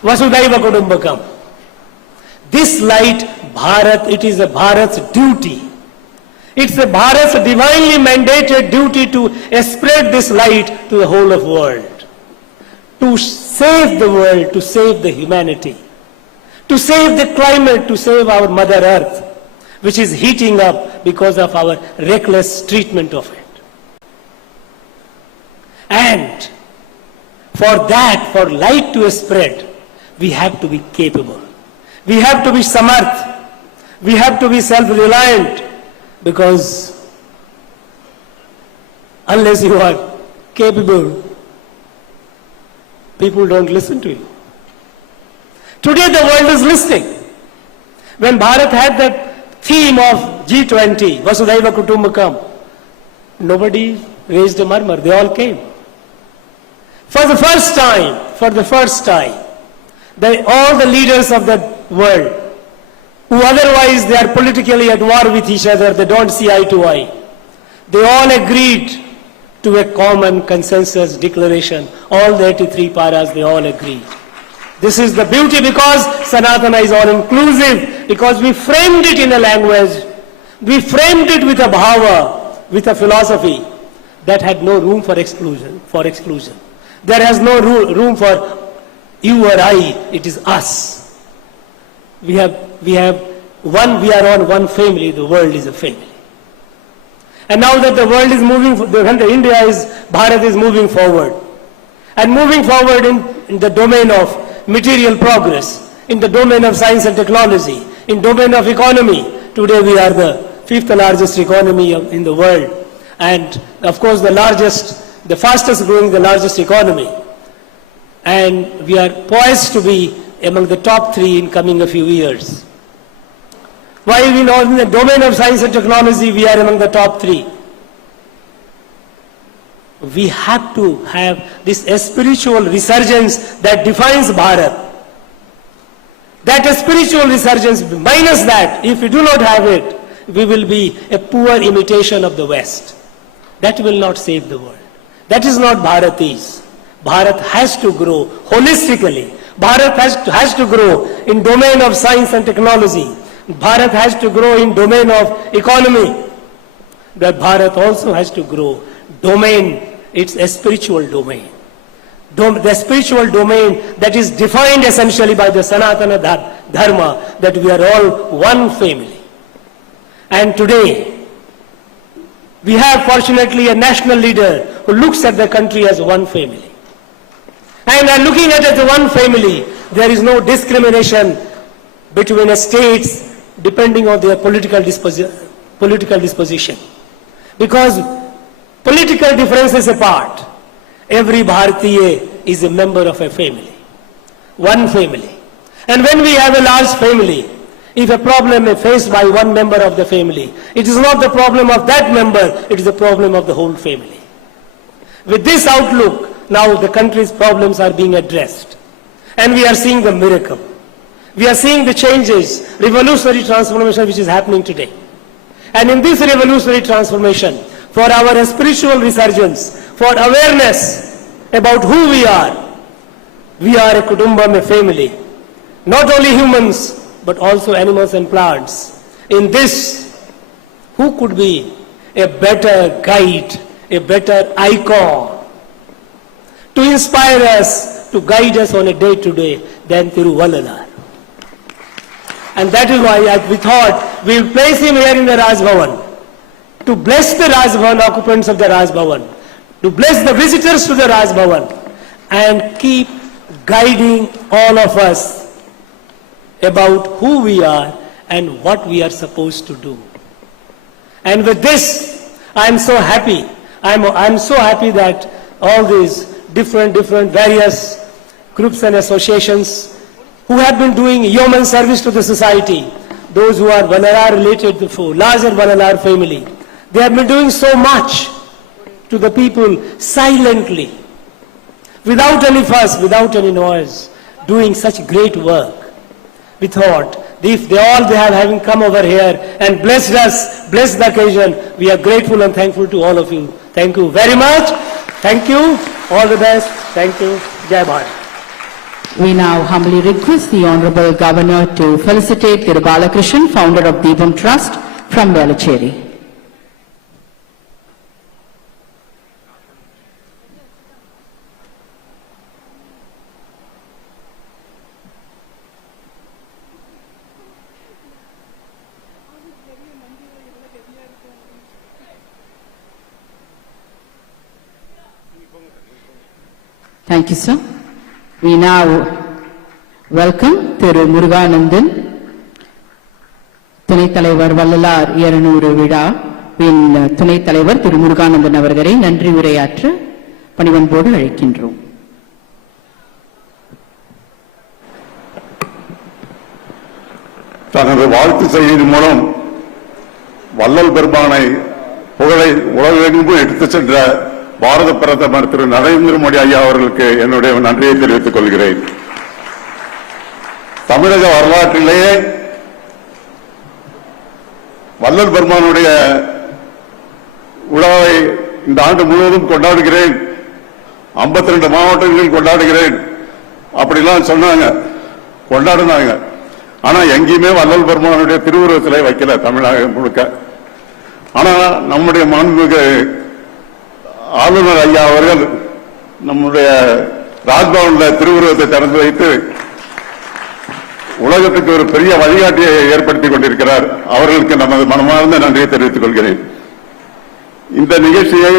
Vasudhaiva Kutumbakam. This light, Bharat, it is a Bharat's duty. It's a Bharat's divinely mandated duty to spread this light to the whole of the world. To save the world, to save the humanity. To save the climate, to save our Mother Earth, which is heating up because of our reckless treatment of it. And for that, for light to spread, we have to be capable. We have to be samarth. We have to be self-reliant, because unless you are capable, people don't listen to you. Today the world is listening. When Bharat had that theme of G20, Vasudhaiva Kutumbakam, nobody raised a murmur. They all came. For the first time, all the leaders of the world, who otherwise they are politically at war with each other, they don't see eye to eye, they all agreed to a common consensus declaration. All the 83 paras, they all agreed. This is the beauty, because Sanatana is all inclusive, because we framed it in a language, we framed it with a bhava, with a philosophy that had no room for exclusion. There has no room for you or I, it is us. We are on one family, the world is a family. And now that the world is moving, Bharat is moving forward. And moving forward in the domain of material progress, in the domain of science and technology, in domain of economy. Today we are the 5th largest economy in the world. And of course the fastest growing, the largest economy. And we are poised to be among the top 3 in coming a few years. While we know in the domain of science and technology we are among the top 3. We have to have this spiritual resurgence that defines Bharat. That spiritual resurgence, minus that, if we do not have it, we will be a poor imitation of the West. That will not save the world. That is not Bharat is. Bharat has to grow holistically. Bharat has to grow in domain of science and technology. Bharat has to grow in domain of economy. But Bharat also has to grow domain, it's a spiritual domain. the spiritual domain that is defined essentially by the Sanatana Dharma, that we are all one family. And today, we have fortunately a national leader who looks at the country as one family. And looking at it as one family, there is no discrimination between states depending on their political disposition. Because political differences apart, every Bharatiya is a member of a family, one family. And when we have a large family, if a problem is faced by one member of the family, it is not the problem of that member, it is the problem of the whole family. With this outlook, now the country's problems are being addressed. And we are seeing the miracle. We are seeing the changes, revolutionary transformation which is happening today. And in this revolutionary transformation, for our spiritual resurgence, for awareness about who we are a kutumbam, a family. Not only humans, but also animals and plants. In this, who could be a better guide, a better icon to inspire us, to guide us on a day-to-day than Thiruvallalar. And that is why we thought we will place him here in the Raj Bhavan to bless the Raj Bhavan, occupants of the Raj Bhavan, to bless the visitors to the Raj Bhavan, and keep guiding all of us about who we are and what we are supposed to do. And with this, I am so happy. I'm so happy that all these different various groups and associations who have been doing yeoman service to the society, those who are Vallalar related to larger Vallalar family, they have been doing so much to the people silently, without any fuss, without any noise, doing such great work. We thought, if they have having come over here and blessed us, blessed the occasion, we are grateful and thankful to all of you. Thank you very much. Thank you. All the best. Thank you. Jai Bharat. We now humbly request the Honorable Governor to felicitate Thiru Balakrishnan, founder of Deepam Trust, from Velachery. Thank you, sir. We now welcome Thiru Muruganandan, Tunai Thalaivar Vallalar 200 விழா வின் துணைத் தலைவர் திரு முருகானந்தன் அவர்களை நன்றி உரையாற்ற பணிவன்போடு அழைக்கின்றோம். தனது வாழ்த்து செய்தியின் மூலம் வள்ளல் பெருமானை புகழை உலகெங்கும் எடுத்துச் சென்ற பாரத பிரதமர் திரு நரேந்திர மோடி ஐயா அவர்களுக்கு என்னுடைய நன்றியை தெரிவித்துக் கொள்கிறேன். தமிழக வரலாற்றிலேயே வள்ளல் பெருமானுடைய விழாவை இந்த ஆண்டு முழுவதும் கொண்டாடுகிறேன், 52 மாவட்டங்களில் கொண்டாடுகிறேன் அப்படிலாம் சொன்னாங்க, கொண்டாடினாங்க. ஆனா எங்கேயுமே வள்ளல் பெருமானுடைய திருவுருவ சிலை வைக்கல தமிழகம் முழுக்க. ஆனா நம்முடைய மாண்புமிகு ஆளுநர் ஐயா அவர்கள் நம்முடைய ராஜ்பவன்ல திருவுருவத்தை திறந்து வைத்து உலகத்துக்கு ஒரு பெரிய வழிகாட்டியை ஏற்படுத்திக் கொண்டிருக்கிறார். அவர்களுக்கு நமது மனமார்ந்த நன்றியை தெரிவித்துக் கொள்கிறேன். இந்த நிகழ்ச்சியை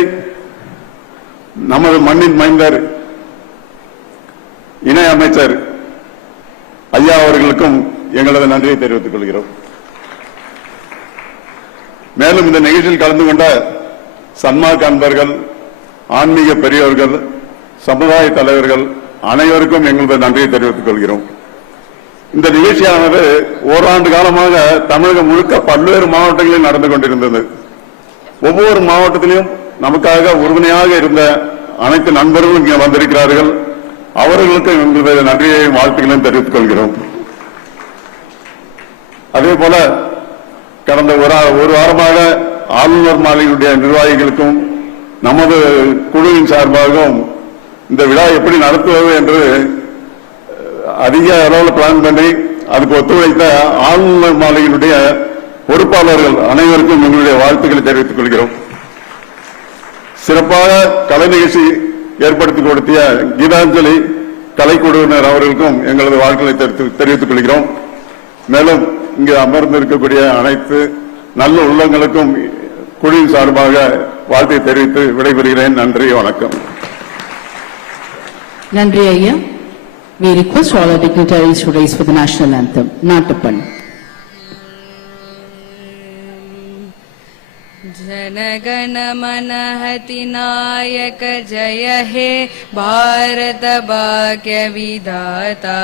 நமது மண்ணின் மைந்தர் இணை அமைச்சர் ஐயா அவர்களுக்கும் எங்களது நன்றியை தெரிவித்துக் கொள்கிறோம். மேலும் இந்த நிகழ்ச்சியில் கலந்து கொண்ட சன்மார்க்க அன்பர்கள், ஆன்மீக பெரியோர்கள், சமுதாய தலைவர்கள் அனைவருக்கும் எங்களது நன்றியை தெரிவித்துக் கொள்கிறோம். இந்த நிகழ்ச்சியானது ஓராண்டு காலமாக தமிழகம் முழுக்க பல்வேறு மாவட்டங்களில் நடந்து கொண்டிருந்தது. ஒவ்வொரு மாவட்டத்திலும் நமக்காக உறுதுணையாக இருந்த அனைத்து நண்பர்களும் இங்கே வந்திருக்கிறார்கள். அவர்களுக்கு எங்களது நன்றியையும் வாழ்த்துக்களையும் தெரிவித்துக் கொள்கிறோம். அதே போல கடந்த ஒரு வாரமாக ஆளுநர் மாளிகையுடைய நிர்வாகிகளுக்கும் நமது குழுவின் சார்பாகவும் இந்த விழா எப்படி நடத்துவது என்று அதிக அளவில் பிளான் பண்ணி அதுக்கு ஒத்துழைத்த ஆளுநர் மாளிகையினுடைய பொறுப்பாளர்கள் அனைவருக்கும் எங்களுடைய வாழ்த்துக்களை தெரிவித்துக் கொள்கிறோம். சிறப்பாக கலை நிகழ்ச்சி ஏற்படுத்தி கொடுத்திய கீதாஞ்சலி கலைக்குழுவினர் அவர்களுக்கும் எங்களது வாழ்த்துக்களை தெரிவித்துக் கொள்கிறோம். மேலும் இங்கு அமர்ந்திருக்கக்கூடிய அனைத்து நல்ல உள்ளங்களுக்கும் குழுவின் சார்பாக வாழ்த்தை தெரிவித்து விடைபெறுகிறேன். நன்றி, வணக்கம். நன்றி ஐயா. We request all our dignitaries to raise for the national anthem. Natappan. जनगण मन अधिनायक जय हे भारत भाग्य विधाता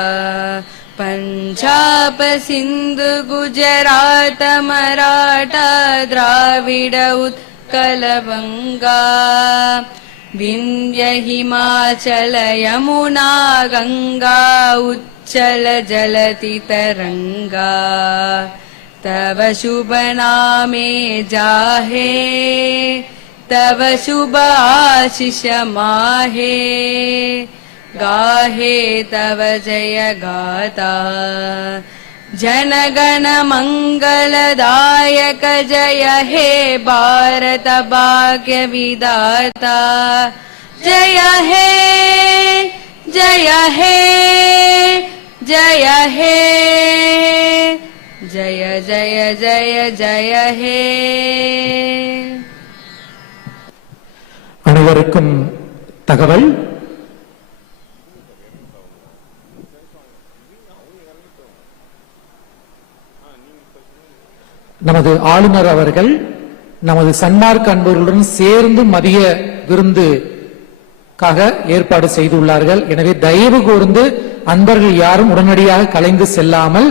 पंजाब सिंधु गुजरात मराठा द्राविड उत्कल बंगा विंध्य हिमाचल यमुना गंगा उच्चल जलति तरंगा तव शुभ नामे जाहे तव शुभ आशीष माहे गाहे तव जय गाता जनगण मंगलदायक जय हे भारत भाग्य विधाता जय हे जय हे जय हे जय जय जय जय हे. அனைவருக்கும் தகவல். நமது ஆளுநர் அவர்கள் நமது சன்மார்க்க அன்பர்களுடன் சேர்ந்து மதிய விருந்துக்காக ஏற்பாடு செய்துள்ளார்கள். எனவே தயவு கூர்ந்து அன்பர்கள் யாரும் உடனடியாக கலைந்து செல்லாமல்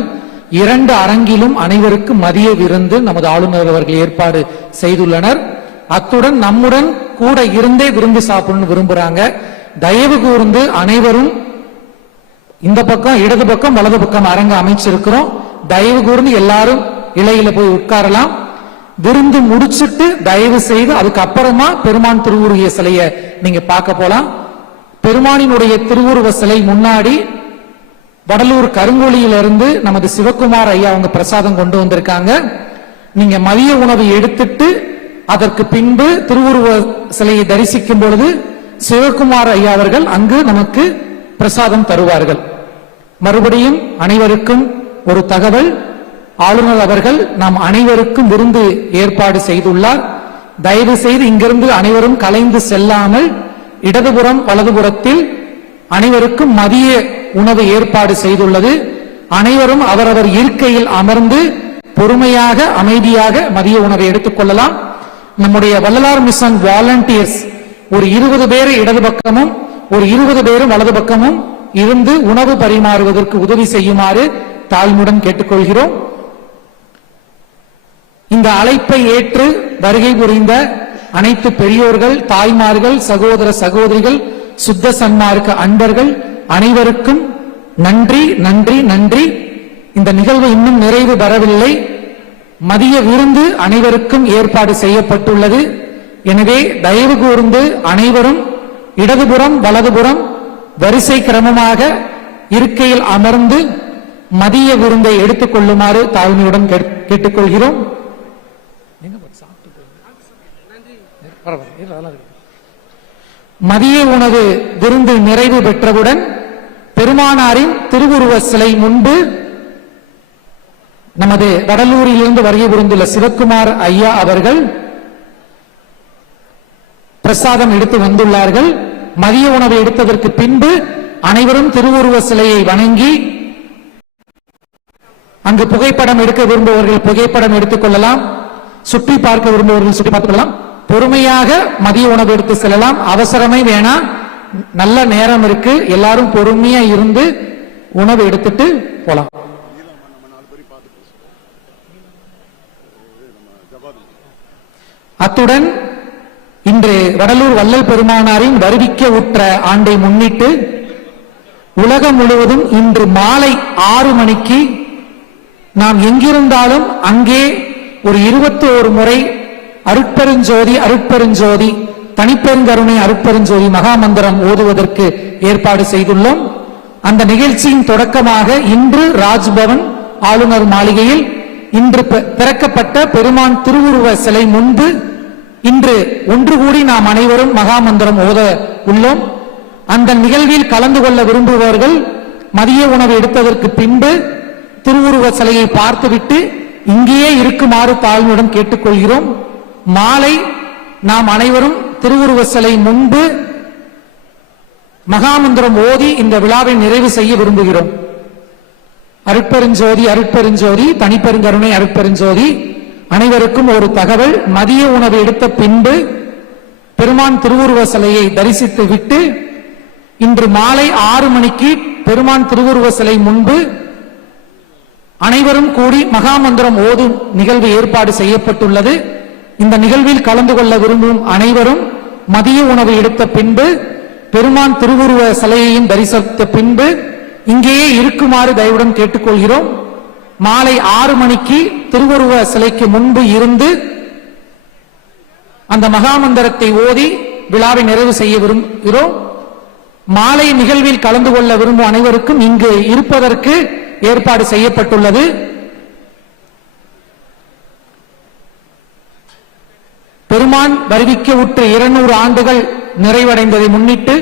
2 அரங்கிலும் அனைவருக்கும் மதிய விருந்து நமது ஆளுநர் அவர்கள் ஏற்பாடு செய்துள்ளனர். அத்துடன் நம்முடன் கூட இருந்தே விருந்து சாப்பிடணும்னு விரும்புறாங்க. தயவு கூர்ந்து அனைவரும் இந்த பக்கம் இடது பக்கம் வலது பக்கம் அரங்க அமைச்சிருக்கிறோம். தயவு கூர்ந்து எல்லாரும் இலையில போய் உட்காரலாம். விருந்து முடிச்சிட்டு தயவு செய்து அதுக்கப்புறமா பெருமான் திருவுருவ சிலைய நீங்க பார்க்க போலாம். பெருமானினுடைய திருவுருவ சிலை முன்னாடி வடலூர் கருங்கோழியிலிருந்து நமது சிவகுமார் ஐயா அவங்க பிரசாதம் கொண்டு வந்திருக்காங்க. நீங்க மதிய உணவு எடுத்துட்டு அதற்கு பின்பு திருவுருவ சிலையை தரிசிக்கும் பொழுது சிவகுமார் ஐயா அவர்கள் அங்கு நமக்கு பிரசாதம் தருவார்கள். மறுபடியும் அனைவருக்கும் ஒரு தகவல். ஆளுநர் அவர்கள் நாம் அனைவருக்கும் விருந்து ஏற்பாடு செய்துள்ளார். தயவு செய்து இங்கிருந்து அனைவரும் கலைந்து செல்லாமல் இடதுபுறம் வலதுபுறத்தில் அனைவருக்கும் மதிய உணவு ஏற்பாடு செய்துள்ளது. அனைவரும் அவரவர் இருக்கையில் அமர்ந்து பொறுமையாக அமைதியாக மதிய உணவை எடுத்துக் கொள்ளலாம். நம்முடைய வள்ளலார் மிஷன் வாலண்டியர்ஸ் ஒரு 20 பேர் இடது பக்கமும் ஒரு 20 பேரும் வலது பக்கமும் இருந்து உணவு பரிமாறுவதற்கு உதவி செய்யுமாறு தாழ்மையுடன் கேட்டுக்கொள்கிறோம். இந்த அழைப்பை ஏற்று வருகை புரிந்த அனைத்து பெரியோர்கள், தாய்மார்கள், சகோதர சகோதரிகள், சுத்த சன்மார்க்க அன்பர்கள் அனைவருக்கும் நன்றி நன்றி நன்றி. இந்த நிகழ்வு இன்னும் நிறைவு பெறவில்லை. மதிய விருந்து அனைவருக்கும் ஏற்பாடு செய்யப்பட்டுள்ளது. எனவே தயவு கூர்ந்து அனைவரும் இடதுபுறம் வலதுபுறம் வரிசை கிரமமாக இருக்கையில் அமர்ந்து மதிய விருந்தை எடுத்துக் கொள்ளுமாறு தாழ்மையுடன் கேட்டுக்கொள்கிறோம். மதிய உணவு விருந்து நிறைவு பெற்றவுடன் பெருமானாரின் திருவுருவ சிலை முன்பு நமது வடலூரில் இருந்து வருகை புரிந்துள்ள சிவகுமார் ஐயா அவர்கள் பிரசாதம் எடுத்து வந்துள்ளார்கள். மதிய உணவை எடுத்ததற்கு பின்பு அனைவரும் திருவுருவ சிலையை வணங்கி அங்கு புகைப்படம் எடுக்க விரும்புபவர்கள் புகைப்படம் எடுத்துக் கொள்ளலாம். சுற்றி பார்க்க விரும்புபவர்கள் சுற்றி பார்த்துக் கொள்ளலாம். பொறுமையாக மதிய உணவு எடுத்து செல்லலாம். அவசரமே வேணாம். நல்ல நேரம் இருக்கு. எல்லாரும் பொறுமையா இருந்து உணவு எடுத்துட்டு போலாம். அத்துடன் இன்று வடலூர் வள்ளல் பெருமானாரின் வருவிக்க உற்ற ஆண்டை முன்னிட்டு உலகம் முழுவதும் இன்று மாலை 6 மணிக்கு நாம் எங்கிருந்தாலும் அங்கே ஒரு 21 முறை அருட்பெருஞ்சோதி அருட்பெருஞ்சோதி தனிப்பெருங்கருணை அருட்பெருஞ்சோதி மகாமந்திரம் ஓதுவதற்கு ஏற்பாடு செய்துள்ளோம். அந்த நிகழ்ச்சியின் தொடக்கமாக இன்று ராஜ்பவன் ஆளுநர் மாளிகையில் இன்று திறக்கப்பட்ட பெருமான் திருவுருவ சிலை முன்பு இன்று ஒன்று கூடி நாம் அனைவரும் மகாமந்திரம் ஓத உள்ளோம். அந்த நிகழ்வில் கலந்து கொள்ள விரும்புபவர்கள் மதிய உணவு எடுத்ததற்கு பின்பு திருவுருவ சிலையை பார்த்துவிட்டு இங்கேயே இருக்குமாறு தாழ்மையுடன் கேட்டுக்கொள்கிறோம். மாலை நாம் அனைவரும் திருவுருவ சிலை முன்பு மகாமந்திரம் ஓதி இந்த விழாவை நிறைவு செய்ய விரும்புகிறோம். அருட்பெருஞ்சோதி அருட்பெருஞ்சோதி தனிப்பெருங்கருணை அருட்பெருஞ்சோதி. அனைவருக்கும் ஒரு தகவல், மதிய உணவு எடுத்த பின்பு பெருமான் திருவுருவ சிலையை தரிசித்து விட்டு இன்று மாலை 6 மணிக்கு பெருமான் திருவுருவ சிலை முன்பு அனைவரும் கூடி மகாமந்திரம் ஓதும் நிகழ்வு ஏற்பாடு செய்யப்பட்டுள்ளது. இந்த நிகழ்வில் கலந்து கொள்ள விரும்பும் அனைவரும் மதிய உணவு எடுத்த பின்பு பெருமான் திருவுருவ சிலையையும் தரிசித்த பின்பு இங்கேயே இருக்குமாறு தயவுடன் கேட்டுக்கொள்கிறோம். மாலை 6 மணிக்கு திருவுருவ சிலைக்கு முன்பு இருந்து அந்த மகாமந்திரத்தை ஓதி விழாவை நிறைவு செய்ய விரும்புகிறோம். மாலை நிகழ்வில் கலந்து கொள்ள விரும்பும் அனைவருக்கும் இங்கு இருப்பதற்கு ஏற்பாடு செய்யப்பட்டுள்ளது. பெருமான் வருவிக்க உற்று 200 ஆண்டுகள் நிறைவடைந்ததை முன்னிட்டு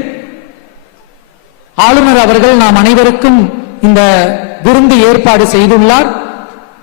ஆளுநர் அவர்கள் நாம் அனைவருக்கும் இந்த விருந்து ஏற்பாடு செய்துள்ளார்.